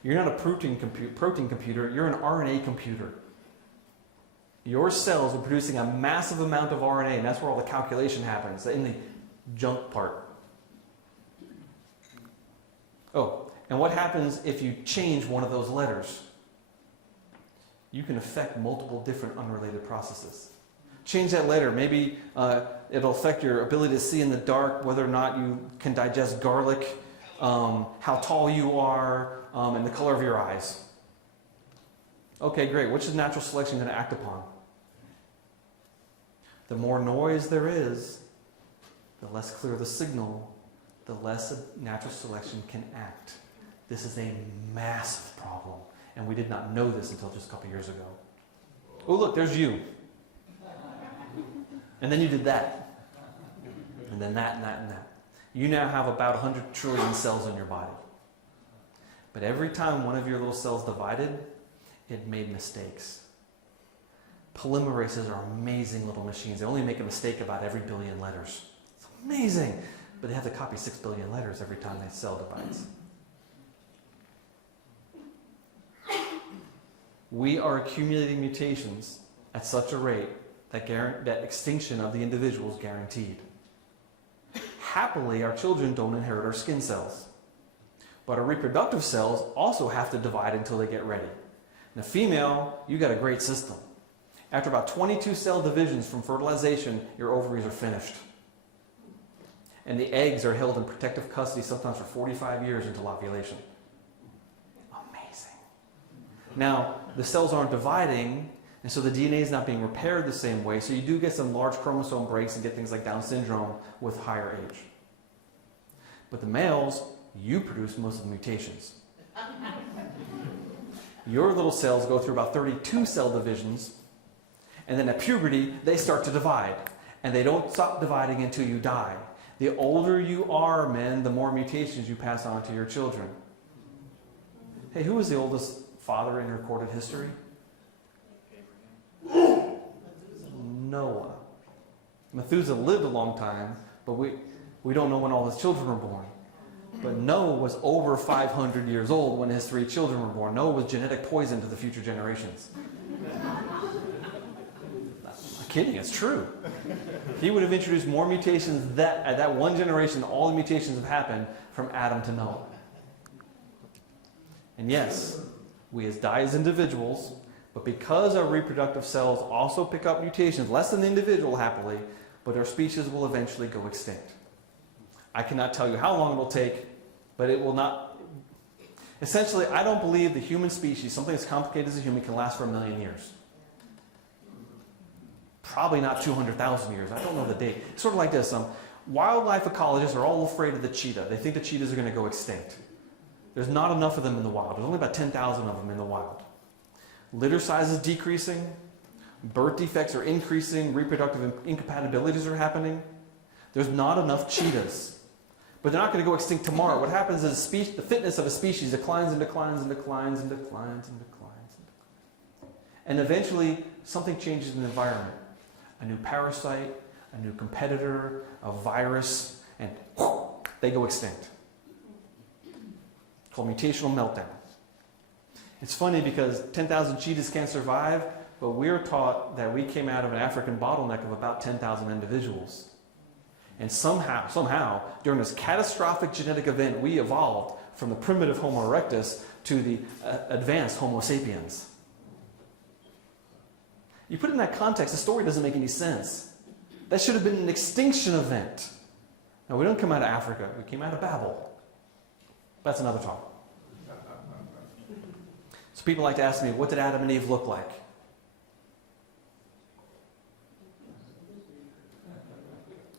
You're not a protein computer, you're an RNA computer. Your cells are producing a massive amount of RNA, and that's where all the calculation happens, in the junk part. Oh, and what happens if you change one of those letters? You can affect multiple different unrelated processes. Change that letter. Maybe it'll affect your ability to see in the dark, whether or not you can digest garlic, how tall you are, and the color of your eyes. Okay, great. Which is natural selection going to act upon? The more noise there is, the less clear the signal, the less natural selection can act. This is a massive problem, and we did not know this until just a couple years ago. Oh, look, there's you. And then you did that. And then that and that and that. You now have about 100 trillion cells in your body. But every time one of your little cells divided, it made mistakes. Polymerases are amazing little machines. They only make a mistake about every billion letters. It's amazing. But they have to copy 6 billion letters every time the cell divides. We are accumulating mutations at such a rate that extinction of the individual is guaranteed. Happily, our children don't inherit our skin cells. But our reproductive cells also have to divide until they get ready. In a female, you got a great system. After about 22 cell divisions from fertilization, your ovaries are finished. And the eggs are held in protective custody sometimes for 45 years until ovulation. Amazing. Now, the cells aren't dividing, and so the DNA is not being repaired the same way, so you do get some large chromosome breaks and get things like Down syndrome with higher age. But the males, you produce most of the mutations. Your little cells go through about 32 cell divisions, and then at puberty, they start to divide. And they don't stop dividing until you die. The older you are, men, the more mutations you pass on to your children. Hey, who was the oldest father in recorded history? Noah. Methuselah lived a long time, but we don't know when all his children were born. But Noah was over 500 years old when his 3 children were born. Noah was genetic poison to the future generations. I'm kidding, it's true. He would have introduced more mutations at that one generation. All the mutations have happened from Adam to Noah. And yes, we die as individuals, but because our reproductive cells also pick up mutations, less than the individual happily, but our species will eventually go extinct. I cannot tell you how long it will take, but it will not. Essentially, I don't believe the human species, something as complicated as a human, can last for 1 million years. Probably not 200,000 years. I don't know the date. It's sort of like this. Wildlife ecologists are all afraid of the cheetah. They think the cheetahs are going to go extinct. There's not enough of them in the wild. There's only about 10,000 of them in the wild. Litter size is decreasing. Birth defects are increasing. Reproductive incompatibilities are happening. There's not enough cheetahs. But they're not going to go extinct tomorrow. What happens is the fitness of a species declines and declines and declines and declines and declines. And eventually, something changes in the environment. A new parasite, a new competitor, a virus, and they go extinct. It's called mutational meltdown. It's funny because 10,000 cheetahs can't survive, but we're taught that we came out of an African bottleneck of about 10,000 individuals. And somehow, during this catastrophic genetic event, we evolved from the primitive Homo erectus to the advanced Homo sapiens. You put it in that context, the story doesn't make any sense. That should have been an extinction event. Now, we don't come out of Africa. We came out of Babel. That's another talk. So people like to ask me, what did Adam and Eve look like?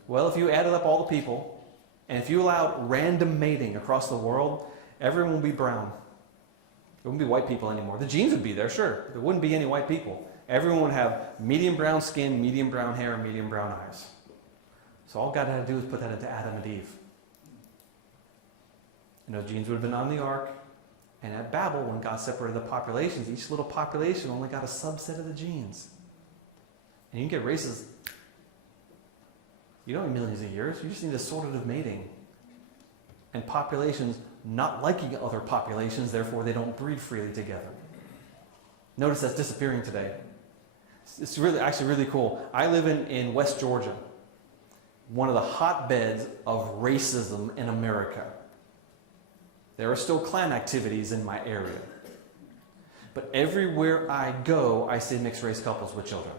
Well, if you added up all the people, and if you allowed random mating across the world, everyone would be brown. There wouldn't be white people anymore. The genes would be there, sure. There wouldn't be any white people. Everyone would have medium brown skin, medium brown hair, and medium brown eyes. So all God had to do was put that into Adam and Eve. And those genes would have been on the ark. And at Babel, when God separated the populations, each little population only got a subset of the genes. And you can get races. You don't need millions of years. You just need assortative mating. And populations not liking other populations, therefore they don't breed freely together. Notice that's disappearing today. It's actually really cool. I live in West Georgia, one of the hotbeds of racism in America. There are still Klan activities in my area. But everywhere I go, I see mixed race couples with children.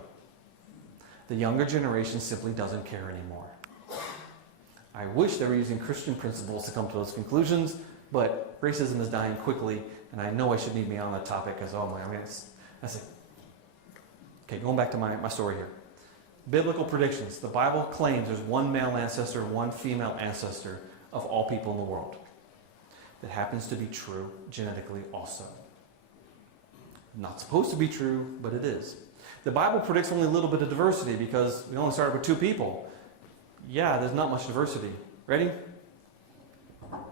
The younger generation simply doesn't care anymore. I wish they were using Christian principles to come to those conclusions, but racism is dying quickly, and I know I should need me on that topic because, oh my, that's it. Okay, going back to my story here. Biblical predictions. The Bible claims there's one male ancestor, one female ancestor of all people in the world. That happens to be true genetically also. Not supposed to be true, but it is. The Bible predicts only a little bit of diversity because we only started with 2 people. Yeah, there's not much diversity. Ready?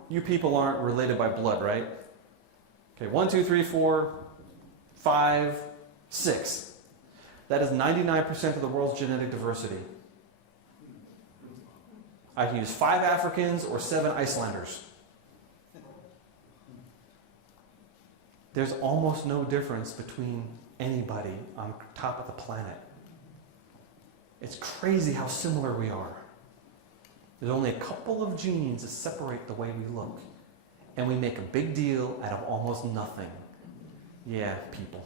You people aren't related by blood, right? Okay, 1, 2, 3, 4, 5, 6. That is 99% of the world's genetic diversity. I can use 5 Africans or 7 Icelanders. There's almost no difference between anybody on top of the planet. It's crazy how similar we are. There's only a couple of genes that separate the way we look. And we make a big deal out of almost nothing. Yeah, people.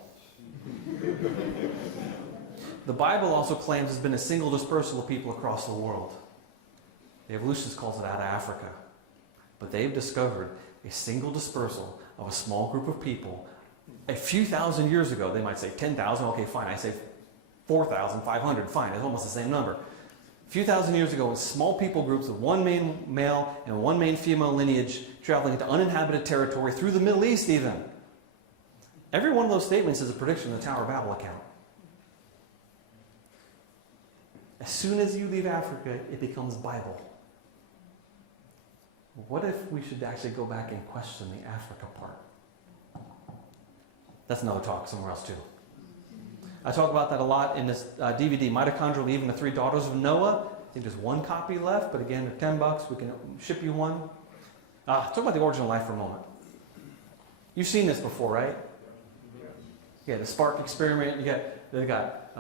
The Bible also claims there's been a single dispersal of people across the world. The evolutionist calls it out of Africa. But they've discovered a single dispersal of a small group of people A few thousand years ago, they might say 10,000, okay, fine. I say 4,500, fine. It's almost the same number. A few thousand years ago, in small people groups with one main male and one main female lineage traveling into uninhabited territory through the Middle East even. Every one of those statements is a prediction of the Tower of Babel account. As soon as you leave Africa, it becomes Bible. What if we should actually go back and question the Africa part? That's another talk somewhere else too. I talk about that a lot in this DVD, Mitochondrial Eve and the Three Daughters of Noah. I think there's one copy left, but again, they're $10. We can ship you one. Talk about the origin of life for a moment. You've seen this before, right? Yeah, the spark experiment. They got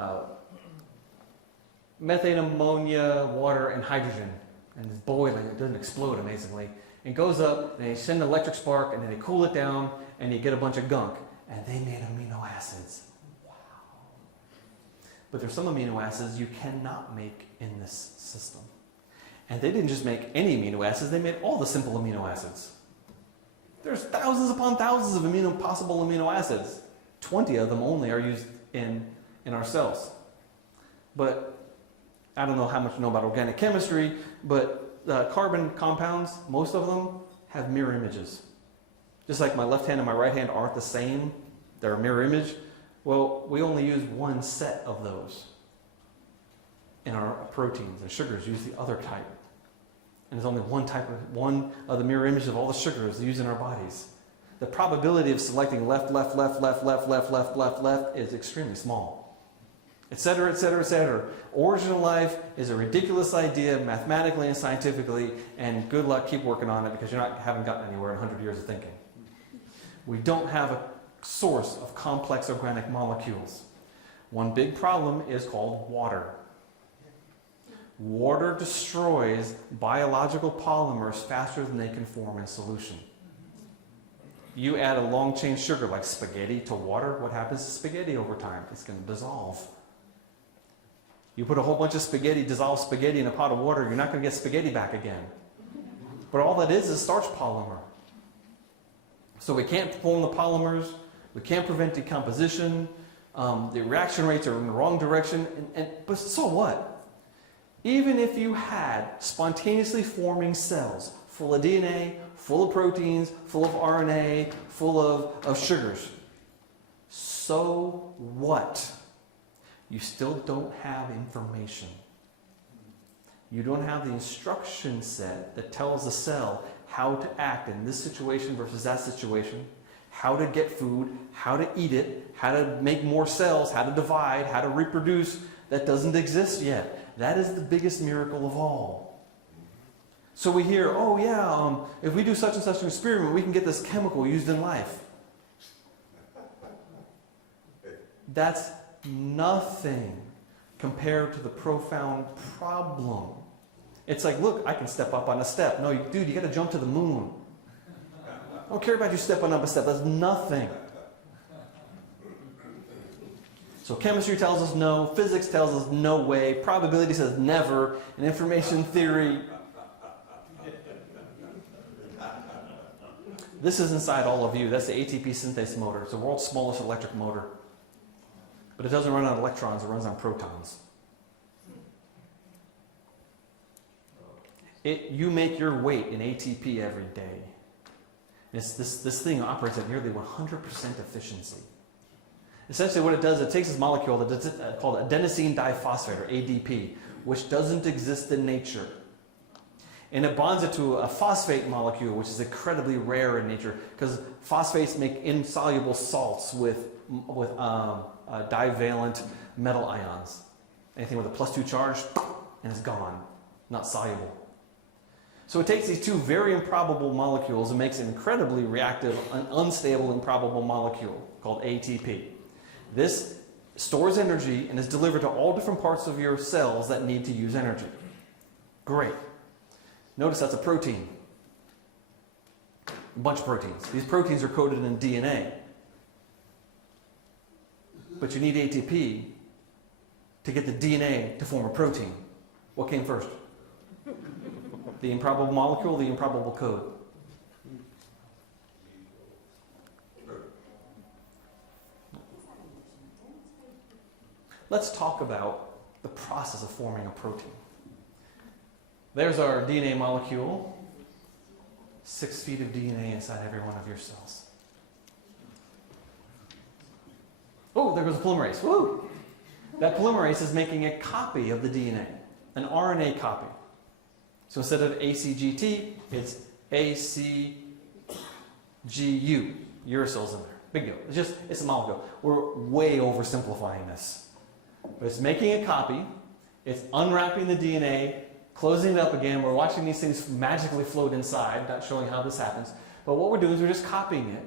methane, ammonia, water, and hydrogen. And it's boiling. It doesn't explode, amazingly. It goes up, and they send an electric spark, and then they cool it down, and you get a bunch of gunk. And they made amino acids. Wow. But there's some amino acids you cannot make in this system. And they didn't just make any amino acids, they made all the simple amino acids. There's thousands upon thousands of possible amino acids. 20 of them only are used in our cells. But I don't know how much you know about organic chemistry, but carbon compounds, most of them have mirror images. Just like my left hand and my right hand aren't the same, they're a mirror image. Well, we only use one set of those in our proteins, and sugars use the other type. And there's only one of the mirror images of all the sugars used in our bodies. The probability of selecting left is extremely small. Etc., etc., etc. Origin of life is a ridiculous idea mathematically and scientifically, and good luck, keep working on it because haven't gotten anywhere in 100 years of thinking. We don't have a source of complex organic molecules. One big problem is called water. Water destroys biological polymers faster than they can form in solution. You add a long-chain sugar like spaghetti to water, what happens to spaghetti over time? It's going to dissolve. You put a whole bunch of dissolved spaghetti in a pot of water, you're not going to get spaghetti back again. But all that is starch polymer. So we can't form the polymers, we can't prevent decomposition, the reaction rates are in the wrong direction, but so what? Even if you had spontaneously forming cells, full of DNA, full of proteins, full of RNA, full of sugars, so what? You still don't have information. You don't have the instruction set that tells the cell how to act in this situation versus that situation, how to get food, how to eat it, how to make more cells, how to divide, how to reproduce. That doesn't exist yet. That is the biggest miracle of all. So we hear, oh yeah, if we do such and such an experiment, we can get this chemical used in life. That's nothing compared to the profound problem. It's like, look, I can step up on a step. No, dude, you got to jump to the moon. I don't care about you stepping up a step. That's nothing. So chemistry tells us no, physics tells us no way, probability says never, and information theory. This is inside all of you. That's the ATP synthase motor. It's the world's smallest electric motor. But it doesn't run on electrons, it runs on protons. You make your weight in ATP every day. This thing operates at nearly 100% efficiency. Essentially what it does, it takes this molecule called adenosine diphosphate, or ADP, which doesn't exist in nature. And it bonds it to a phosphate molecule, which is incredibly rare in nature, because phosphates make insoluble salts with divalent metal ions. Anything with a +2 charge, and it's gone, not soluble. So it takes these two very improbable molecules and makes an incredibly reactive, unstable, improbable molecule called ATP. This stores energy and is delivered to all different parts of your cells that need to use energy. Great. Notice that's a protein. A bunch of proteins. These proteins are coded in DNA. But you need ATP to get the DNA to form a protein. What came first? The improbable molecule, the improbable code? let's talk about the process of forming a protein. There's our DNA molecule. 6 feet of DNA inside every one of your cells. Oh, there goes a polymerase. Woo! That polymerase is making a copy of the DNA, an RNA copy. So instead of ACGT, it's ACGU. Uracil's in there. Big deal. It's a molecule. We're way oversimplifying this. But it's making a copy. It's unwrapping the DNA, closing it up again. We're watching these things magically float inside, not showing how this happens. But what we're doing is we're just copying it.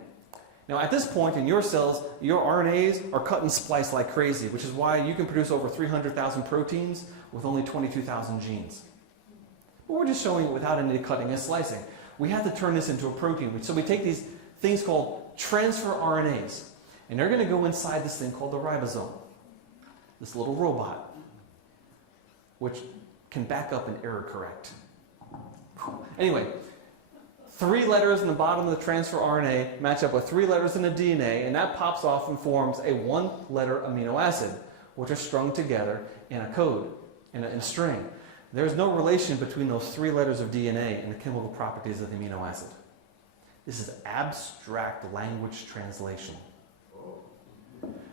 Now, at this point in your cells, your RNAs are cut and spliced like crazy, which is why you can produce over 300,000 proteins with only 22,000 genes. But we're just showing it without any cutting and slicing. We have to turn this into a protein. So we take these things called transfer RNAs, and they're going to go inside this thing called the ribosome, this little robot, which can back up and error correct. Anyway, 3 letters in the bottom of the transfer RNA match up with 3 letters in the DNA, and that pops off and forms a 1-letter amino acid, which are strung together in a code, in a string. There's no relation between those 3 letters of DNA and the chemical properties of the amino acid. This is abstract language translation.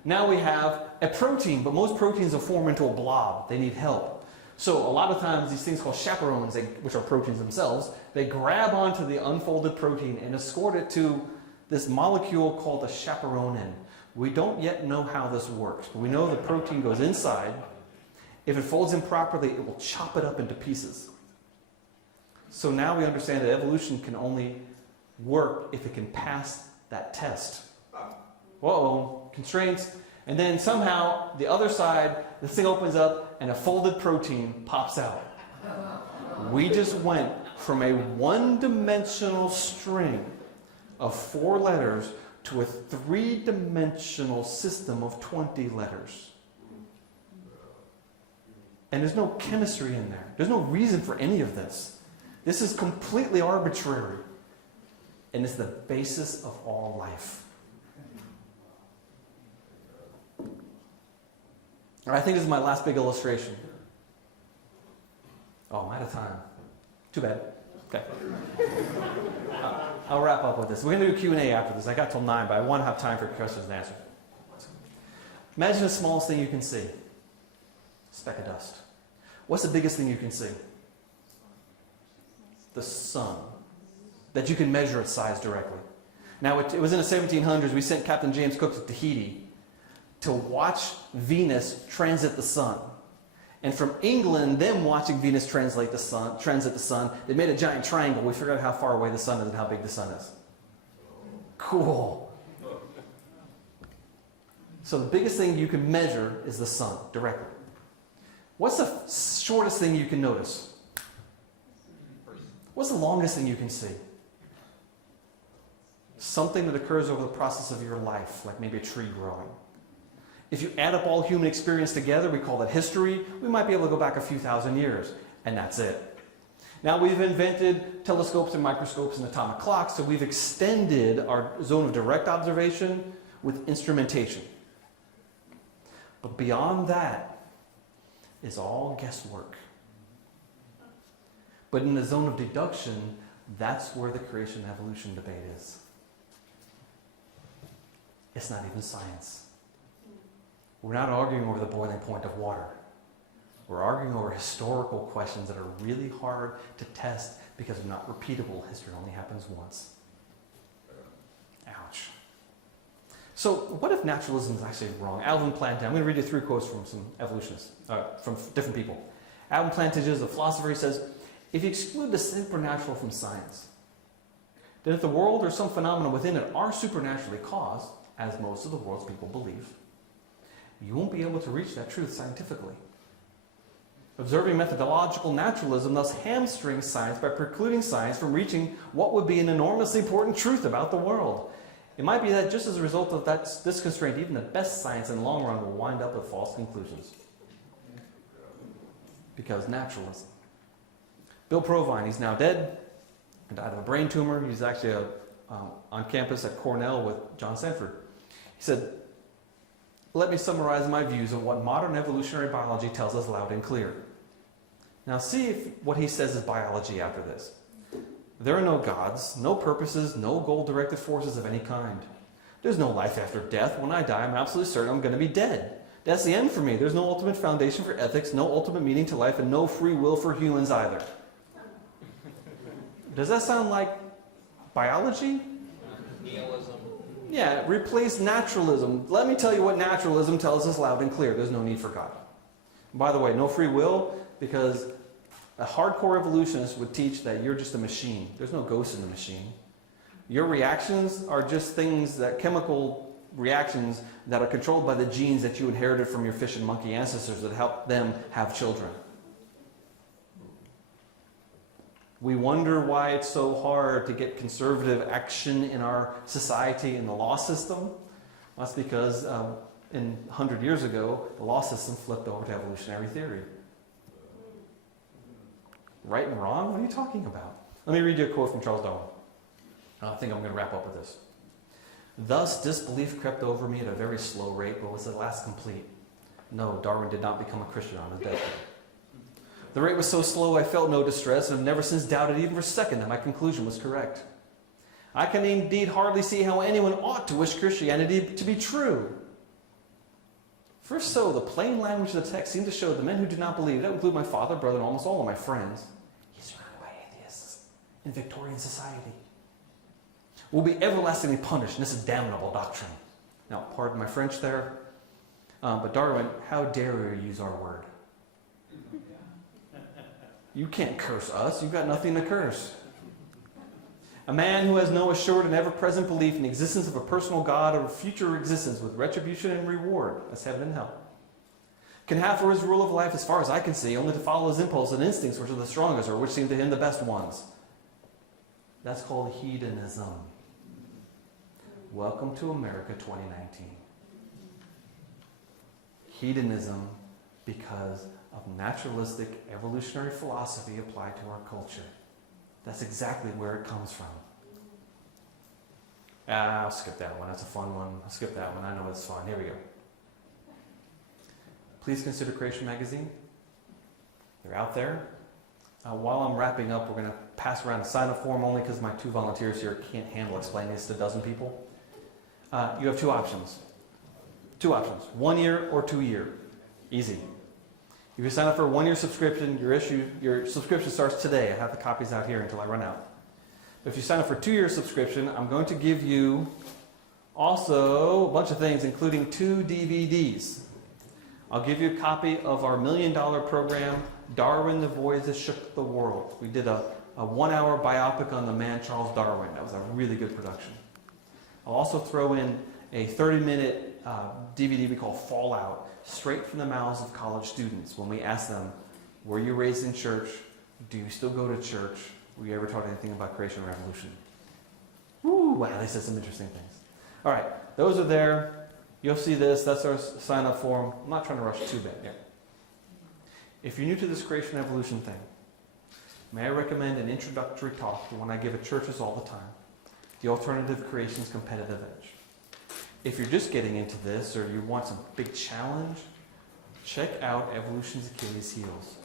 Now we have a protein, but most proteins will form into a blob. They need help. So a lot of times these things called chaperones, which are proteins themselves, they grab onto the unfolded protein and escort it to this molecule called a chaperonin. We don't yet know how this works, but we know the protein goes inside. If it folds in properly, it will chop it up into pieces. So now we understand that evolution can only work if it can pass that test. Whoa, constraints. And then somehow, the other side, this thing opens up and a folded protein pops out. We just went from a one-dimensional string of 4 letters to a 3-dimensional system of 20 letters. And there's no chemistry in there. There's no reason for any of this. This is completely arbitrary. And it's the basis of all life. I think this is my last big illustration. Oh, I'm out of time. Too bad. Okay. I'll wrap up with this. We're going to do Q&A after this. I got till 9, but I want to have time for questions and answers. Imagine the smallest thing you can see. A speck of dust. What's the biggest thing you can see? The sun. That you can measure its size directly. Now, it was in the 1700s. We sent Captain James Cook to Tahiti to watch Venus transit the sun. And from England, them watching Venus transit the sun, they made a giant triangle. We figured out how far away the sun is and how big the sun is. Cool. So the biggest thing you can measure is the sun directly. What's the shortest thing you can notice? What's the longest thing you can see? Something that occurs over the process of your life, like maybe a tree growing. If you add up all human experience together, we call that history, we might be able to go back a few thousand years, and that's it. Now we've invented telescopes and microscopes and atomic clocks, so we've extended our zone of direct observation with instrumentation. But beyond that is all guesswork. But in the zone of deduction, that's where the creation and evolution debate is. It's not even science. We're not arguing over the boiling point of water. We're arguing over historical questions that are really hard to test because they're not repeatable. History only happens once. Ouch. So what if naturalism is actually wrong? Alvin Plantinga, I'm going to read you 3 quotes from some evolutionists, from different people. Alvin Plantinga is a philosopher. He says, if you exclude the supernatural from science, then if the world or some phenomena within it are supernaturally caused, as most of the world's people believe, you won't be able to reach that truth scientifically. Observing methodological naturalism thus hamstrings science by precluding science from reaching what would be an enormously important truth about the world. It might be that just as a result of this constraint, even the best science in the long run will wind up with false conclusions. Because naturalism. Bill Provine, he's now dead, and died of a brain tumor. He's actually on campus at Cornell with John Sanford. He said, let me summarize my views on what modern evolutionary biology tells us loud and clear. Now see if what he says is biology after this. There are no gods, no purposes, no goal-directed forces of any kind. There's no life after death. When I die, I'm absolutely certain I'm going to be dead. That's the end for me. There's no ultimate foundation for ethics, no ultimate meaning to life, and no free will for humans either. Does that sound like biology? Nihilism. Yeah, replace naturalism. Let me tell you what naturalism tells us loud and clear. There's no need for God. By the way, no free will, because a hardcore evolutionist would teach that you're just a machine. There's no ghost in the machine. Your reactions are just things that, chemical reactions that are controlled by the genes that you inherited from your fish and monkey ancestors that help them have children. We wonder why it's so hard to get conservative action in our society in the law system. That's because 100 years ago, the law system flipped over to evolutionary theory. Right and wrong? What are you talking about? Let me read you a quote from Charles Darwin. I think I'm going to wrap up with this. Thus, disbelief crept over me at a very slow rate, but was at last complete. No, Darwin did not become a Christian on his deathbed. The rate was so slow I felt no distress, and have never since doubted even for a second that my conclusion was correct. I can indeed hardly see how anyone ought to wish Christianity to be true. First so, the plain language of the text seemed to show the men who do not believe, that would include my father, brother, and almost all of my friends, he's surrounded by atheists in Victorian society, will be everlastingly punished, and this is damnable doctrine. Now, pardon my French there, but Darwin, how dare you use our word? You can't curse us. You've got nothing to curse. A man who has no assured and ever-present belief in the existence of a personal God or future existence with retribution and reward, that's heaven and hell, can have for his rule of life, as far as I can see, only to follow his impulses and instincts, which are the strongest or which seem to him the best ones. That's called hedonism. Welcome to America 2019. Hedonism because of naturalistic evolutionary philosophy applied to our culture. That's exactly where it comes from. I'll skip that one. That's a fun one. I'll skip that one. I know it's fun. Here we go. Please consider Creation Magazine. They're out there. While I'm wrapping up, we're going to pass around a sign-up form only because my two volunteers here can't handle explaining this to a dozen people. You have two options. 1 year or 2 year. Easy. If you sign up for a 1 year subscription, your subscription starts today. I have the copies out here until I run out. But if you sign up for a 2 year subscription, I'm going to give you also a bunch of things, including 2 DVDs. I'll give you a copy of our $1 million program, Darwin, the Voyage That Shook the World. We did a 1 hour biopic on the man Charles Darwin. That was a really good production. I'll also throw in a 30-minute DVD we call Fallout, straight from the mouths of college students when we ask them, were you raised in church? Do you still go to church? Were you ever taught anything about creation or evolution? Woo, wow, they said some interesting things. All right, those are there. You'll see this. That's our sign-up form. I'm not trying to rush too bad here. If you're new to this creation evolution thing, may I recommend an introductory talk to one I give at churches all the time, The Alternative Creation's Competitive Edge. If you're just getting into this or you want some big challenge, check out Evolution's Achilles Heels.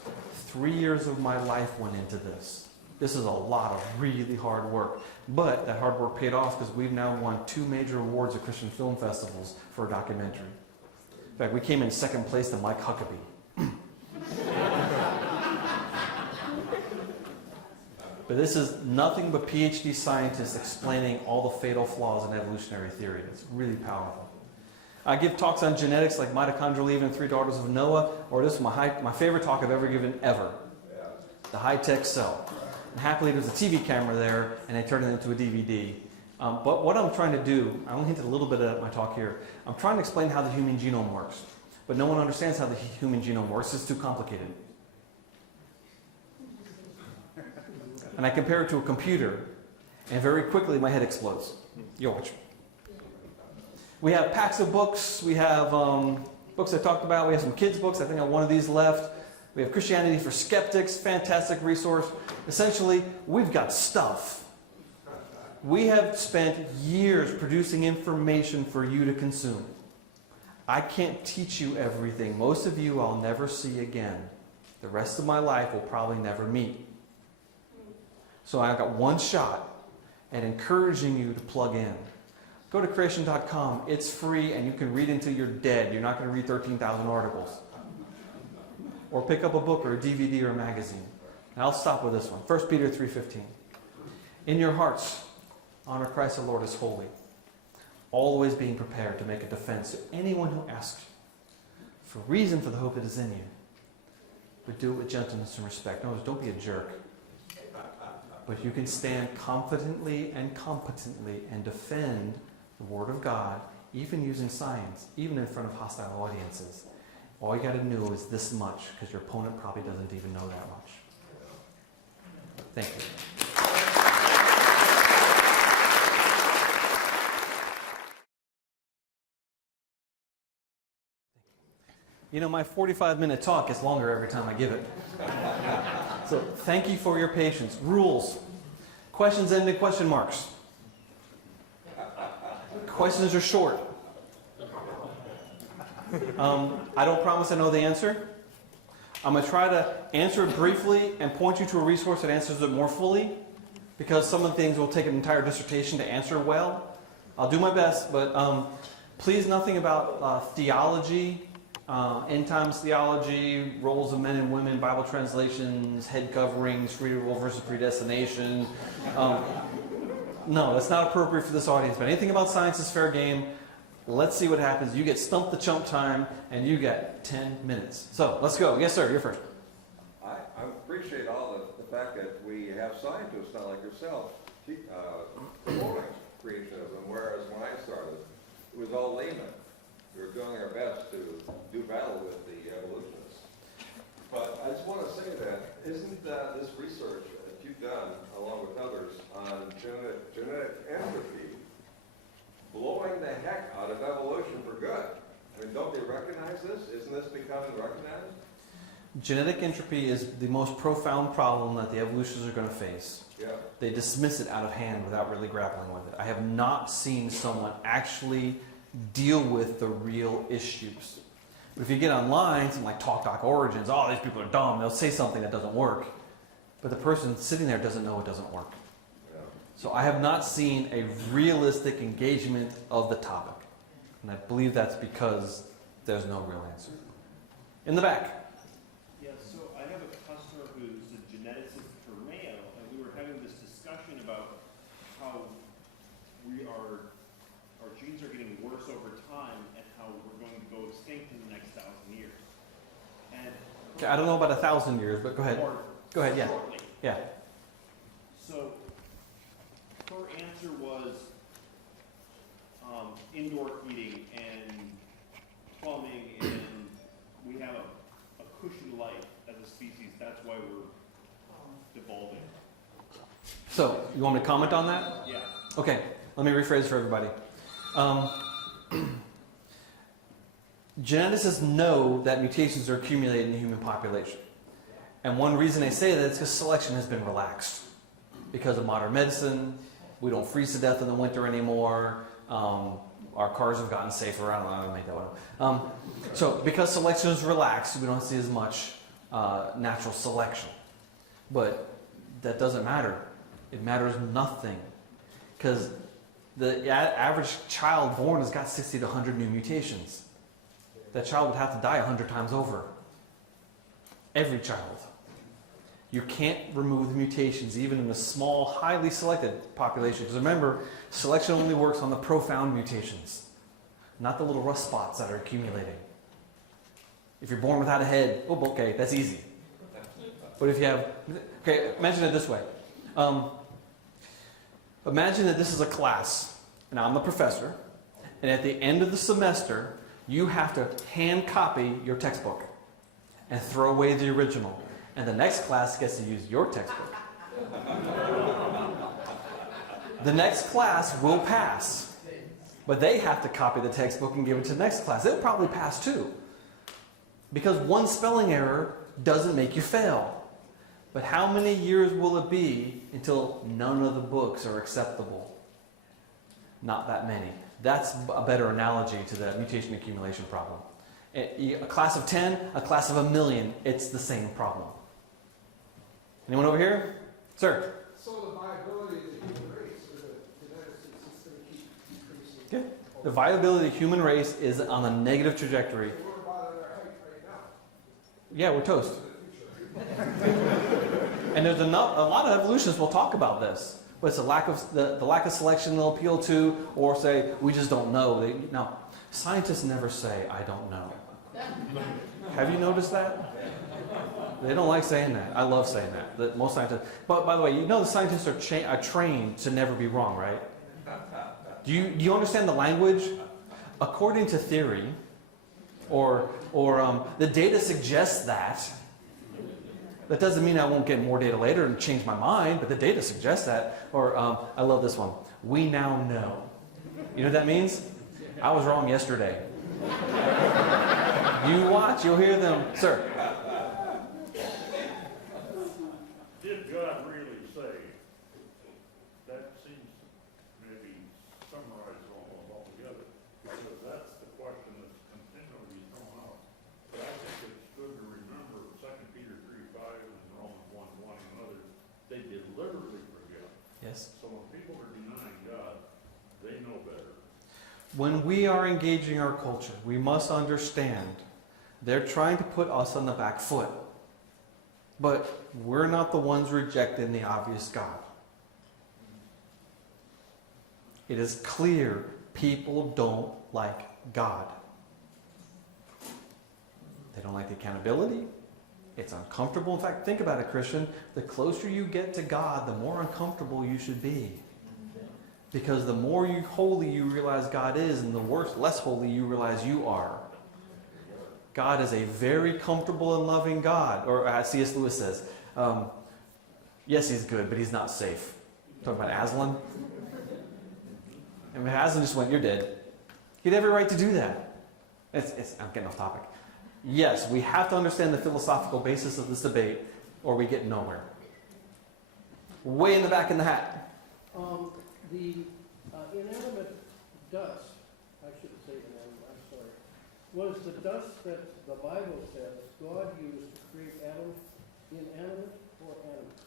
3 years of my life went into this. This is a lot of really hard work. But that hard work paid off because we've now won 2 major awards at Christian film festivals for a documentary. In fact, we came in second place to Mike Huckabee. But this is nothing but PhD scientists explaining all the fatal flaws in evolutionary theory. It's really powerful. I give talks on genetics like Mitochondrial Eve and 3 Daughters of Noah, or this is my favorite talk I've ever given ever, the high-tech cell. And happily there's a TV camera there, and they turned it into a DVD. But what I'm trying to do, I only hinted a little bit at my talk here, I'm trying to explain how the human genome works. But no one understands how the human genome works. It's too complicated. And I compare it to a computer, and very quickly my head explodes. You'll watch. We have packs of books. We have books I talked about. We have some kids' books. I think I have one of these left. We have Christianity for Skeptics, fantastic resource. Essentially, we've got stuff. We have spent years producing information for you to consume. I can't teach you everything. Most of you I'll never see again. The rest of my life we'll probably never meet. So I've got one shot at encouraging you to plug in. Go to creation.com. It's free and you can read until you're dead. You're not going to read 13,000 articles. Or pick up a book or a DVD or a magazine. And I'll stop with this one. 1 Peter 3:15. In your hearts, honor Christ the Lord as holy, always being prepared to make a defense to anyone who asks you for reason for the hope that is in you. But do it with gentleness and respect. No, don't be a jerk. But you can stand confidently and competently and defend the Word of God, even using science, even in front of hostile audiences. All you got to know is this much, because your opponent probably doesn't even know that much. Thank you. You know, my 45-minute talk is longer every time I give it. So thank you for your patience. Rules. Questions end in question marks. Questions are short. I don't promise I know the answer. I'm going to try to answer it briefly and point you to a resource that answers it more fully, because some of the things will take an entire dissertation to answer well. I'll do my best, but please nothing about theology, end times theology, roles of men and women, Bible translations, head coverings, free will versus predestination. No, that's not appropriate for this audience, but anything about science is fair game. Let's see what happens. You get stumped the chump time, and you get 10 minutes. So, let's go. Yes, sir, you're first. I appreciate all the fact that we have scientists, not like yourself, promoting creationism, whereas when I started, it was all laymen. We were doing our best to do battle with the evolutionists. But I just want to say that, isn't this research that you've done, along with others, on genetic entropy, blowing the heck out of evolution for good? I mean, don't they recognize this? Isn't this becoming recognized? Genetic entropy is the most profound problem that the evolutionists are going to face. Yeah. They dismiss it out of hand without really grappling with it. I have not seen someone actually deal with the real issues. But if you get online, something like Talk Origins, oh, these people are dumb, they'll say something that doesn't work. But the person sitting there doesn't know it doesn't work. Yeah. So I have not seen a realistic engagement of the topic. And I believe that's because there's no real answer. In the back. Yeah, so I have a customer who's a geneticist for Mayo, and we were having this discussion about how our genes are getting worse over time and how we're going to go extinct in the next 1,000 years. And Okay, I don't know about 1,000 years, but go ahead. Or Go ahead, yeah. shortly. Yeah. So her answer was indoor heating and plumbing, and we have a cushy life as a species. That's why we're devolving. So, you want me to comment on that? Yeah. Okay, let me rephrase for everybody. Geneticists know that mutations are accumulated in the human population. And one reason they say that is because selection has been relaxed. Because of modern medicine, we don't freeze to death in the winter anymore. Our cars have gotten safer. I don't know how to make that one up. So because selection is relaxed, we don't see as much natural selection. But that doesn't matter. It matters nothing. Because the average child born has got 60 to 100 new mutations. That child would have to die 100 times over. Every child. You can't remove the mutations, even in a small, highly selected population. Because remember, selection only works on the profound mutations, not the little rust spots that are accumulating. If you're born without a head, oh, okay, that's easy. But if you have, okay, imagine it this way. Imagine that this is a class, and I'm the professor, and at the end of the semester, you have to hand copy your textbook and throw away the original. And the next class gets to use your textbook. The next class will pass, but they have to copy the textbook and give it to the next class. They'll probably pass too, because one spelling error doesn't make you fail. But how many years will it be until none of the books are acceptable? Not that many. That's a better analogy to the mutation accumulation problem. A class of 10, a class of 1,000,000, it's the same problem. Anyone over here? Sir? So the viability of the human race, or the genetics, is just going to keep decreasing? Yeah. The viability of the human race is on a negative trajectory. So we're about at our height right now. Yeah, we're toast. In the future. And there's a lot of evolutionists will talk about this. But it's the lack of selection they'll appeal to, or say, we just don't know. No, scientists never say, I don't know. Have you noticed that? They don't like saying that. I love saying that. Most scientists. But by the way, you know the scientists are trained to never be wrong, right? Do you understand the language? According to theory, or the data suggests that. That doesn't mean I won't get more data later and change my mind, but the data suggests that. Or I love this one. We now know. You know what that means? I was wrong yesterday. You watch, you'll hear them. Sir. Did God really say? That seems maybe summarized almost altogether, because that's the question that's continually thrown out. But I think it's good to remember 2 Peter 3:5 and Romans 1:1 and others, they deliberately forget. Yes. So when people are denying God, they know better. When we are engaging our culture, we must understand they're trying to put us on the back foot. But we're not the ones rejecting the obvious God. It is clear people don't like God. They don't like the accountability. It's uncomfortable. In fact, think about it, Christian. The closer you get to God, the more uncomfortable you should be. Because the more holy you realize God is, and the less holy you realize you are. God is a very comfortable and loving God. Or as C.S. Lewis says, yes, he's good, but he's not safe. Talking about Aslan. And Aslan just went, you're dead. He had every right to do that. I'm getting off topic. Yes, we have to understand the philosophical basis of this debate, or we get nowhere. Way in the back in the hat. The inanimate dust, I shouldn't say inanimate, I'm sorry, was the dust that the Bible says God used to create Adam inanimate or animate?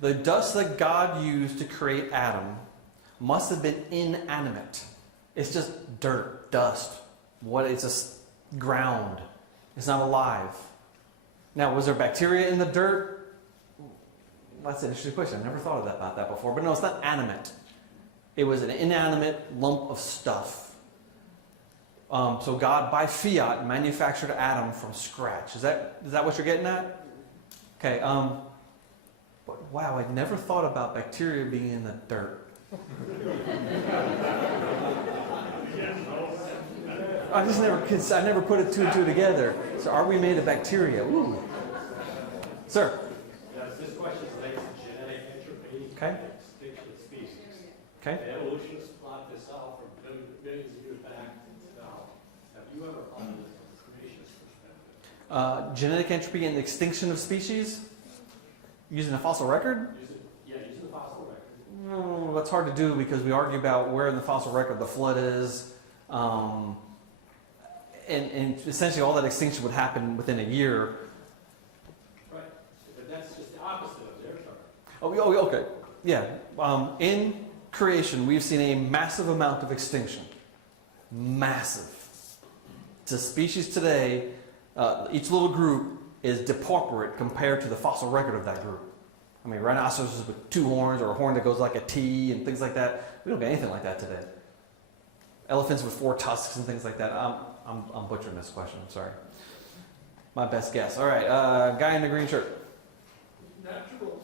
The dust that God used to create Adam must have been inanimate. It's just dirt, dust. It's just ground. It's not alive. Now, was there bacteria in the dirt? That's an interesting question. I never thought about that before. But no, it's not animate. It was an inanimate lump of stuff. So God, by fiat, manufactured Adam from scratch. Is that what you're getting at? Okay. But wow, I'd never thought about bacteria being in the dirt. I never put it two and two together. So are we made of bacteria? Ooh. Sir. Yes, this question relates to genetic entropy Okay. and extinction of species. Okay. The evolutionists plot this out from millions of years back to now. Have you ever plotted this from a creationist perspective? Genetic entropy and extinction of species? Using a fossil record? Using the fossil record. No, that's hard to do because we argue about where in the fossil record the flood is. And essentially all that extinction would happen within a year. Right. But that's just the opposite of their chart. Oh, okay. Yeah. In creation, we've seen a massive amount of extinction. Massive. To species today, each little group is depauperate compared to the fossil record of that group. I mean, rhinoceroses with 2 horns or a horn that goes like a T and things like that. We don't get anything like that today. Elephants with 4 tusks and things like that. I'm butchering this question. I'm sorry. My best guess. All right. Guy in the green shirt. Natural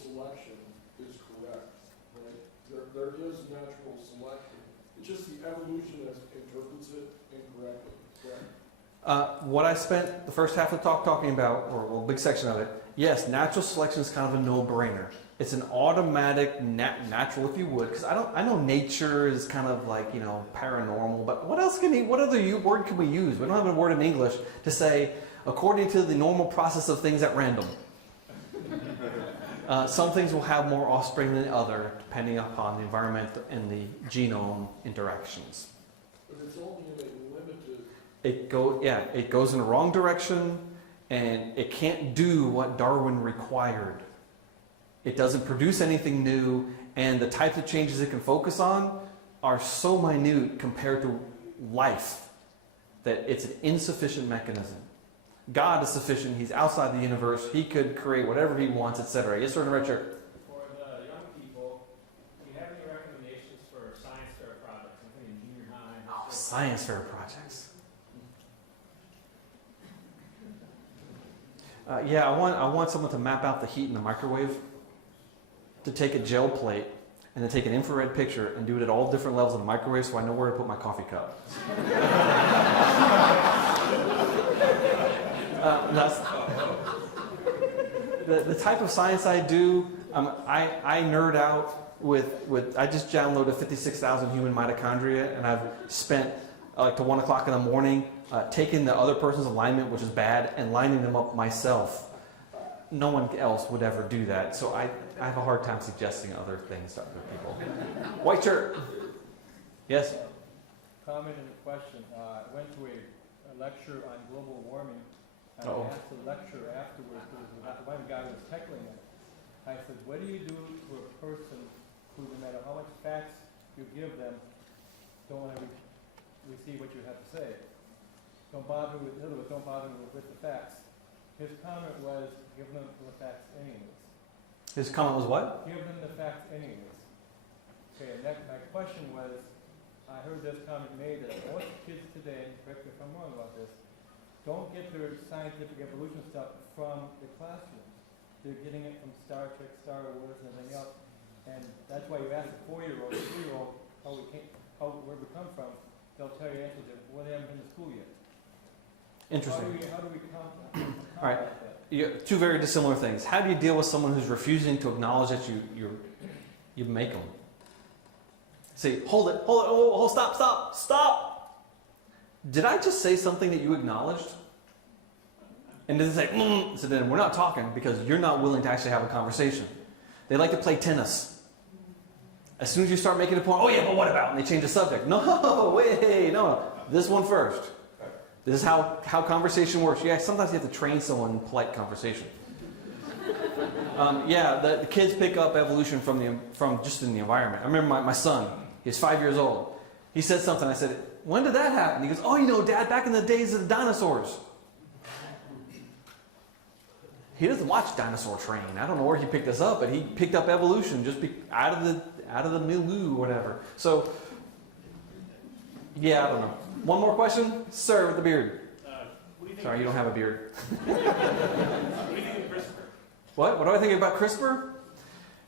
selection is correct, right? There is natural selection. It's just the evolutionist interprets it incorrectly, correct? What I spent the first half of the talk talking about, or a big section of it, yes, natural selection is kind of a no-brainer. It's an automatic, natural, if you would, because I know nature is kind of like, paranormal, but what other word can we use? We don't have a word in English to say, according to the normal process of things at random. Some things will have more offspring than other, depending upon the environment and the genome interactions. But it's only in a limited, It goes in the wrong direction, and it can't do what Darwin required. It doesn't produce anything new, and the types of changes it can focus on are so minute compared to life that it's an insufficient mechanism. God is sufficient. He's outside the universe. He could create whatever he wants, etc. Yes, sir, Richard? For the young people, do you have any recommendations for science fair projects, including junior high? Oh, science fair projects. Yeah, I want someone to map out the heat in the microwave, to take a gel plate and then take an infrared picture and do it at all different levels of the microwave so I know where to put my coffee cup. That's the type of science I do. I nerd out with I just downloaded 56,000 human mitochondria, and I've spent like to 1 o'clock in the morning taking the other person's alignment, which is bad, and lining them up myself. No one else would ever do that, so I have a hard time suggesting other things to other people. White shirt. Yes. Comment and a question. I went to a lecture on global warming. And Uh-oh. I asked the lecturer afterwards, because one guy was heckling it. I said, what do you do to a person who, no matter how much facts you give them, don't want to receive what you have to say? Don't bother with, in other words, don't bother with the facts. His comment was, give them the facts anyways. His comment was what? Give them the facts anyways. Okay, and my question was, I heard this comment made that most kids today, correct me if I'm wrong about this, don't get their scientific evolution stuff from the classroom. They're getting it from Star Trek, Star Wars, and everything else. And that's why you ask a 4-year-old, 3-year-old, where we come from, they'll tell you answers that, well, they haven't been to school yet. Interesting. How do we combat All right. that? Two very dissimilar things. How do you deal with someone who's refusing to acknowledge that you make them? Say, hold it, stop. Did I just say something that you acknowledged? And then they say, so then we're not talking because you're not willing to actually have a conversation. They like to play tennis. As soon as you start making a point, oh yeah, but what about? And they change the subject. No, this one first. This is how conversation works. Yeah, sometimes you have to train someone in polite conversation. The kids pick up evolution from just in the environment. I remember my son, he's 5 years old. He said something, I said, when did that happen? He goes, oh, Dad, back in the days of the dinosaurs. He doesn't watch Dinosaur Train. I don't know where he picked this up, but he picked up evolution just out of the milieu or whatever. So, yeah, I don't know. One more question? Sir with the beard. What do you think? Sorry, you don't have a beard. What do you think of CRISPR? What do I think about CRISPR?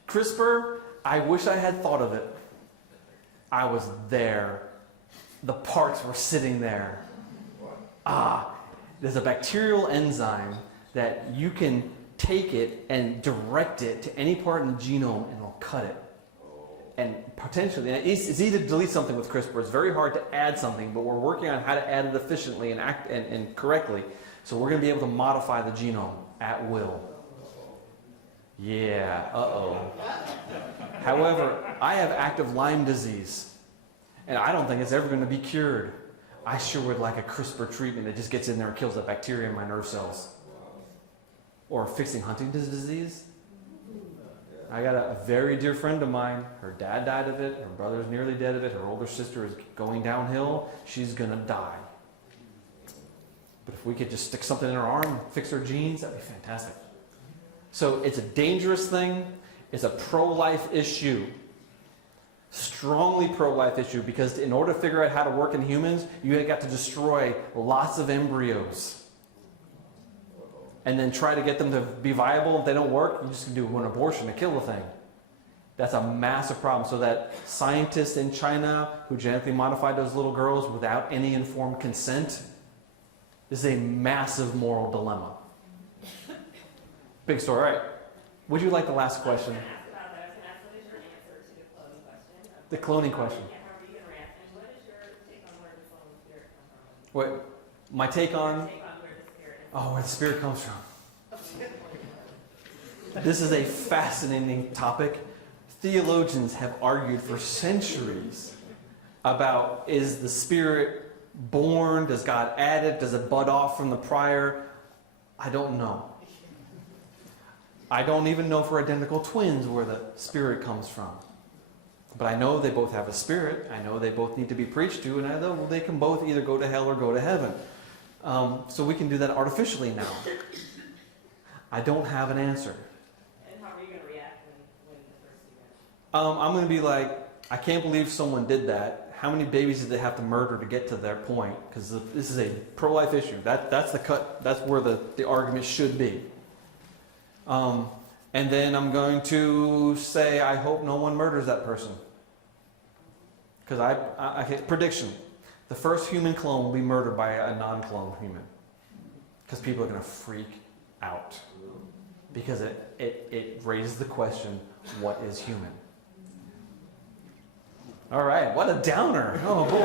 CRISPR, I wish I had thought of it. I was there. The parts were sitting there. There's a bacterial enzyme that you can take it and direct it to any part in the genome and it'll cut it. And potentially, it's easy to delete something with CRISPR. It's very hard to add something, but we're working on how to add it efficiently and correctly. So we're going to be able to modify the genome at will. Yeah, However, I have active Lyme disease, and I don't think it's ever going to be cured. I sure would like a CRISPR treatment that just gets in there and kills the bacteria in my nerve cells. Or fixing Huntington's disease. I got a very dear friend of mine. Her dad died of it. Her brother's nearly dead of it. Her older sister is going downhill. She's going to die. But if we could just stick something in her arm, fix her genes, that'd be fantastic. So it's a dangerous thing. It's a pro-life issue. Strongly pro-life issue, because in order to figure out how to work in humans, you got to destroy lots of embryos. And then try to get them to be viable. If they don't work, you just do an abortion to kill the thing. That's a massive problem. So that scientists in China who genetically modified those little girls without any informed consent is a massive moral dilemma. Big story. All right. Would you like the last question? The cloning question. What? My take on? Oh, where the spirit comes from. This is a fascinating topic. Theologians have argued for centuries about, is the Spirit born? Does God add it? Does it bud off from the prior? I don't know. I don't even know for identical twins where the Spirit comes from. But I know they both have a spirit. I know they both need to be preached to, and I know they can both either go to hell or go to heaven. So we can do that artificially now. I don't have an answer. And how are you going to react when the person I'm going to be like, I can't believe someone did that. How many babies did they have to murder to get to their point? Because this is a pro-life issue. That's the cut. That's where the argument should be. And then I'm going to say, I hope no one murders that person. Because prediction, the first human clone will be murdered by a non-clone human. Because people are going to freak out. Because it raises the question, what is human? All right, what a downer. Oh boy.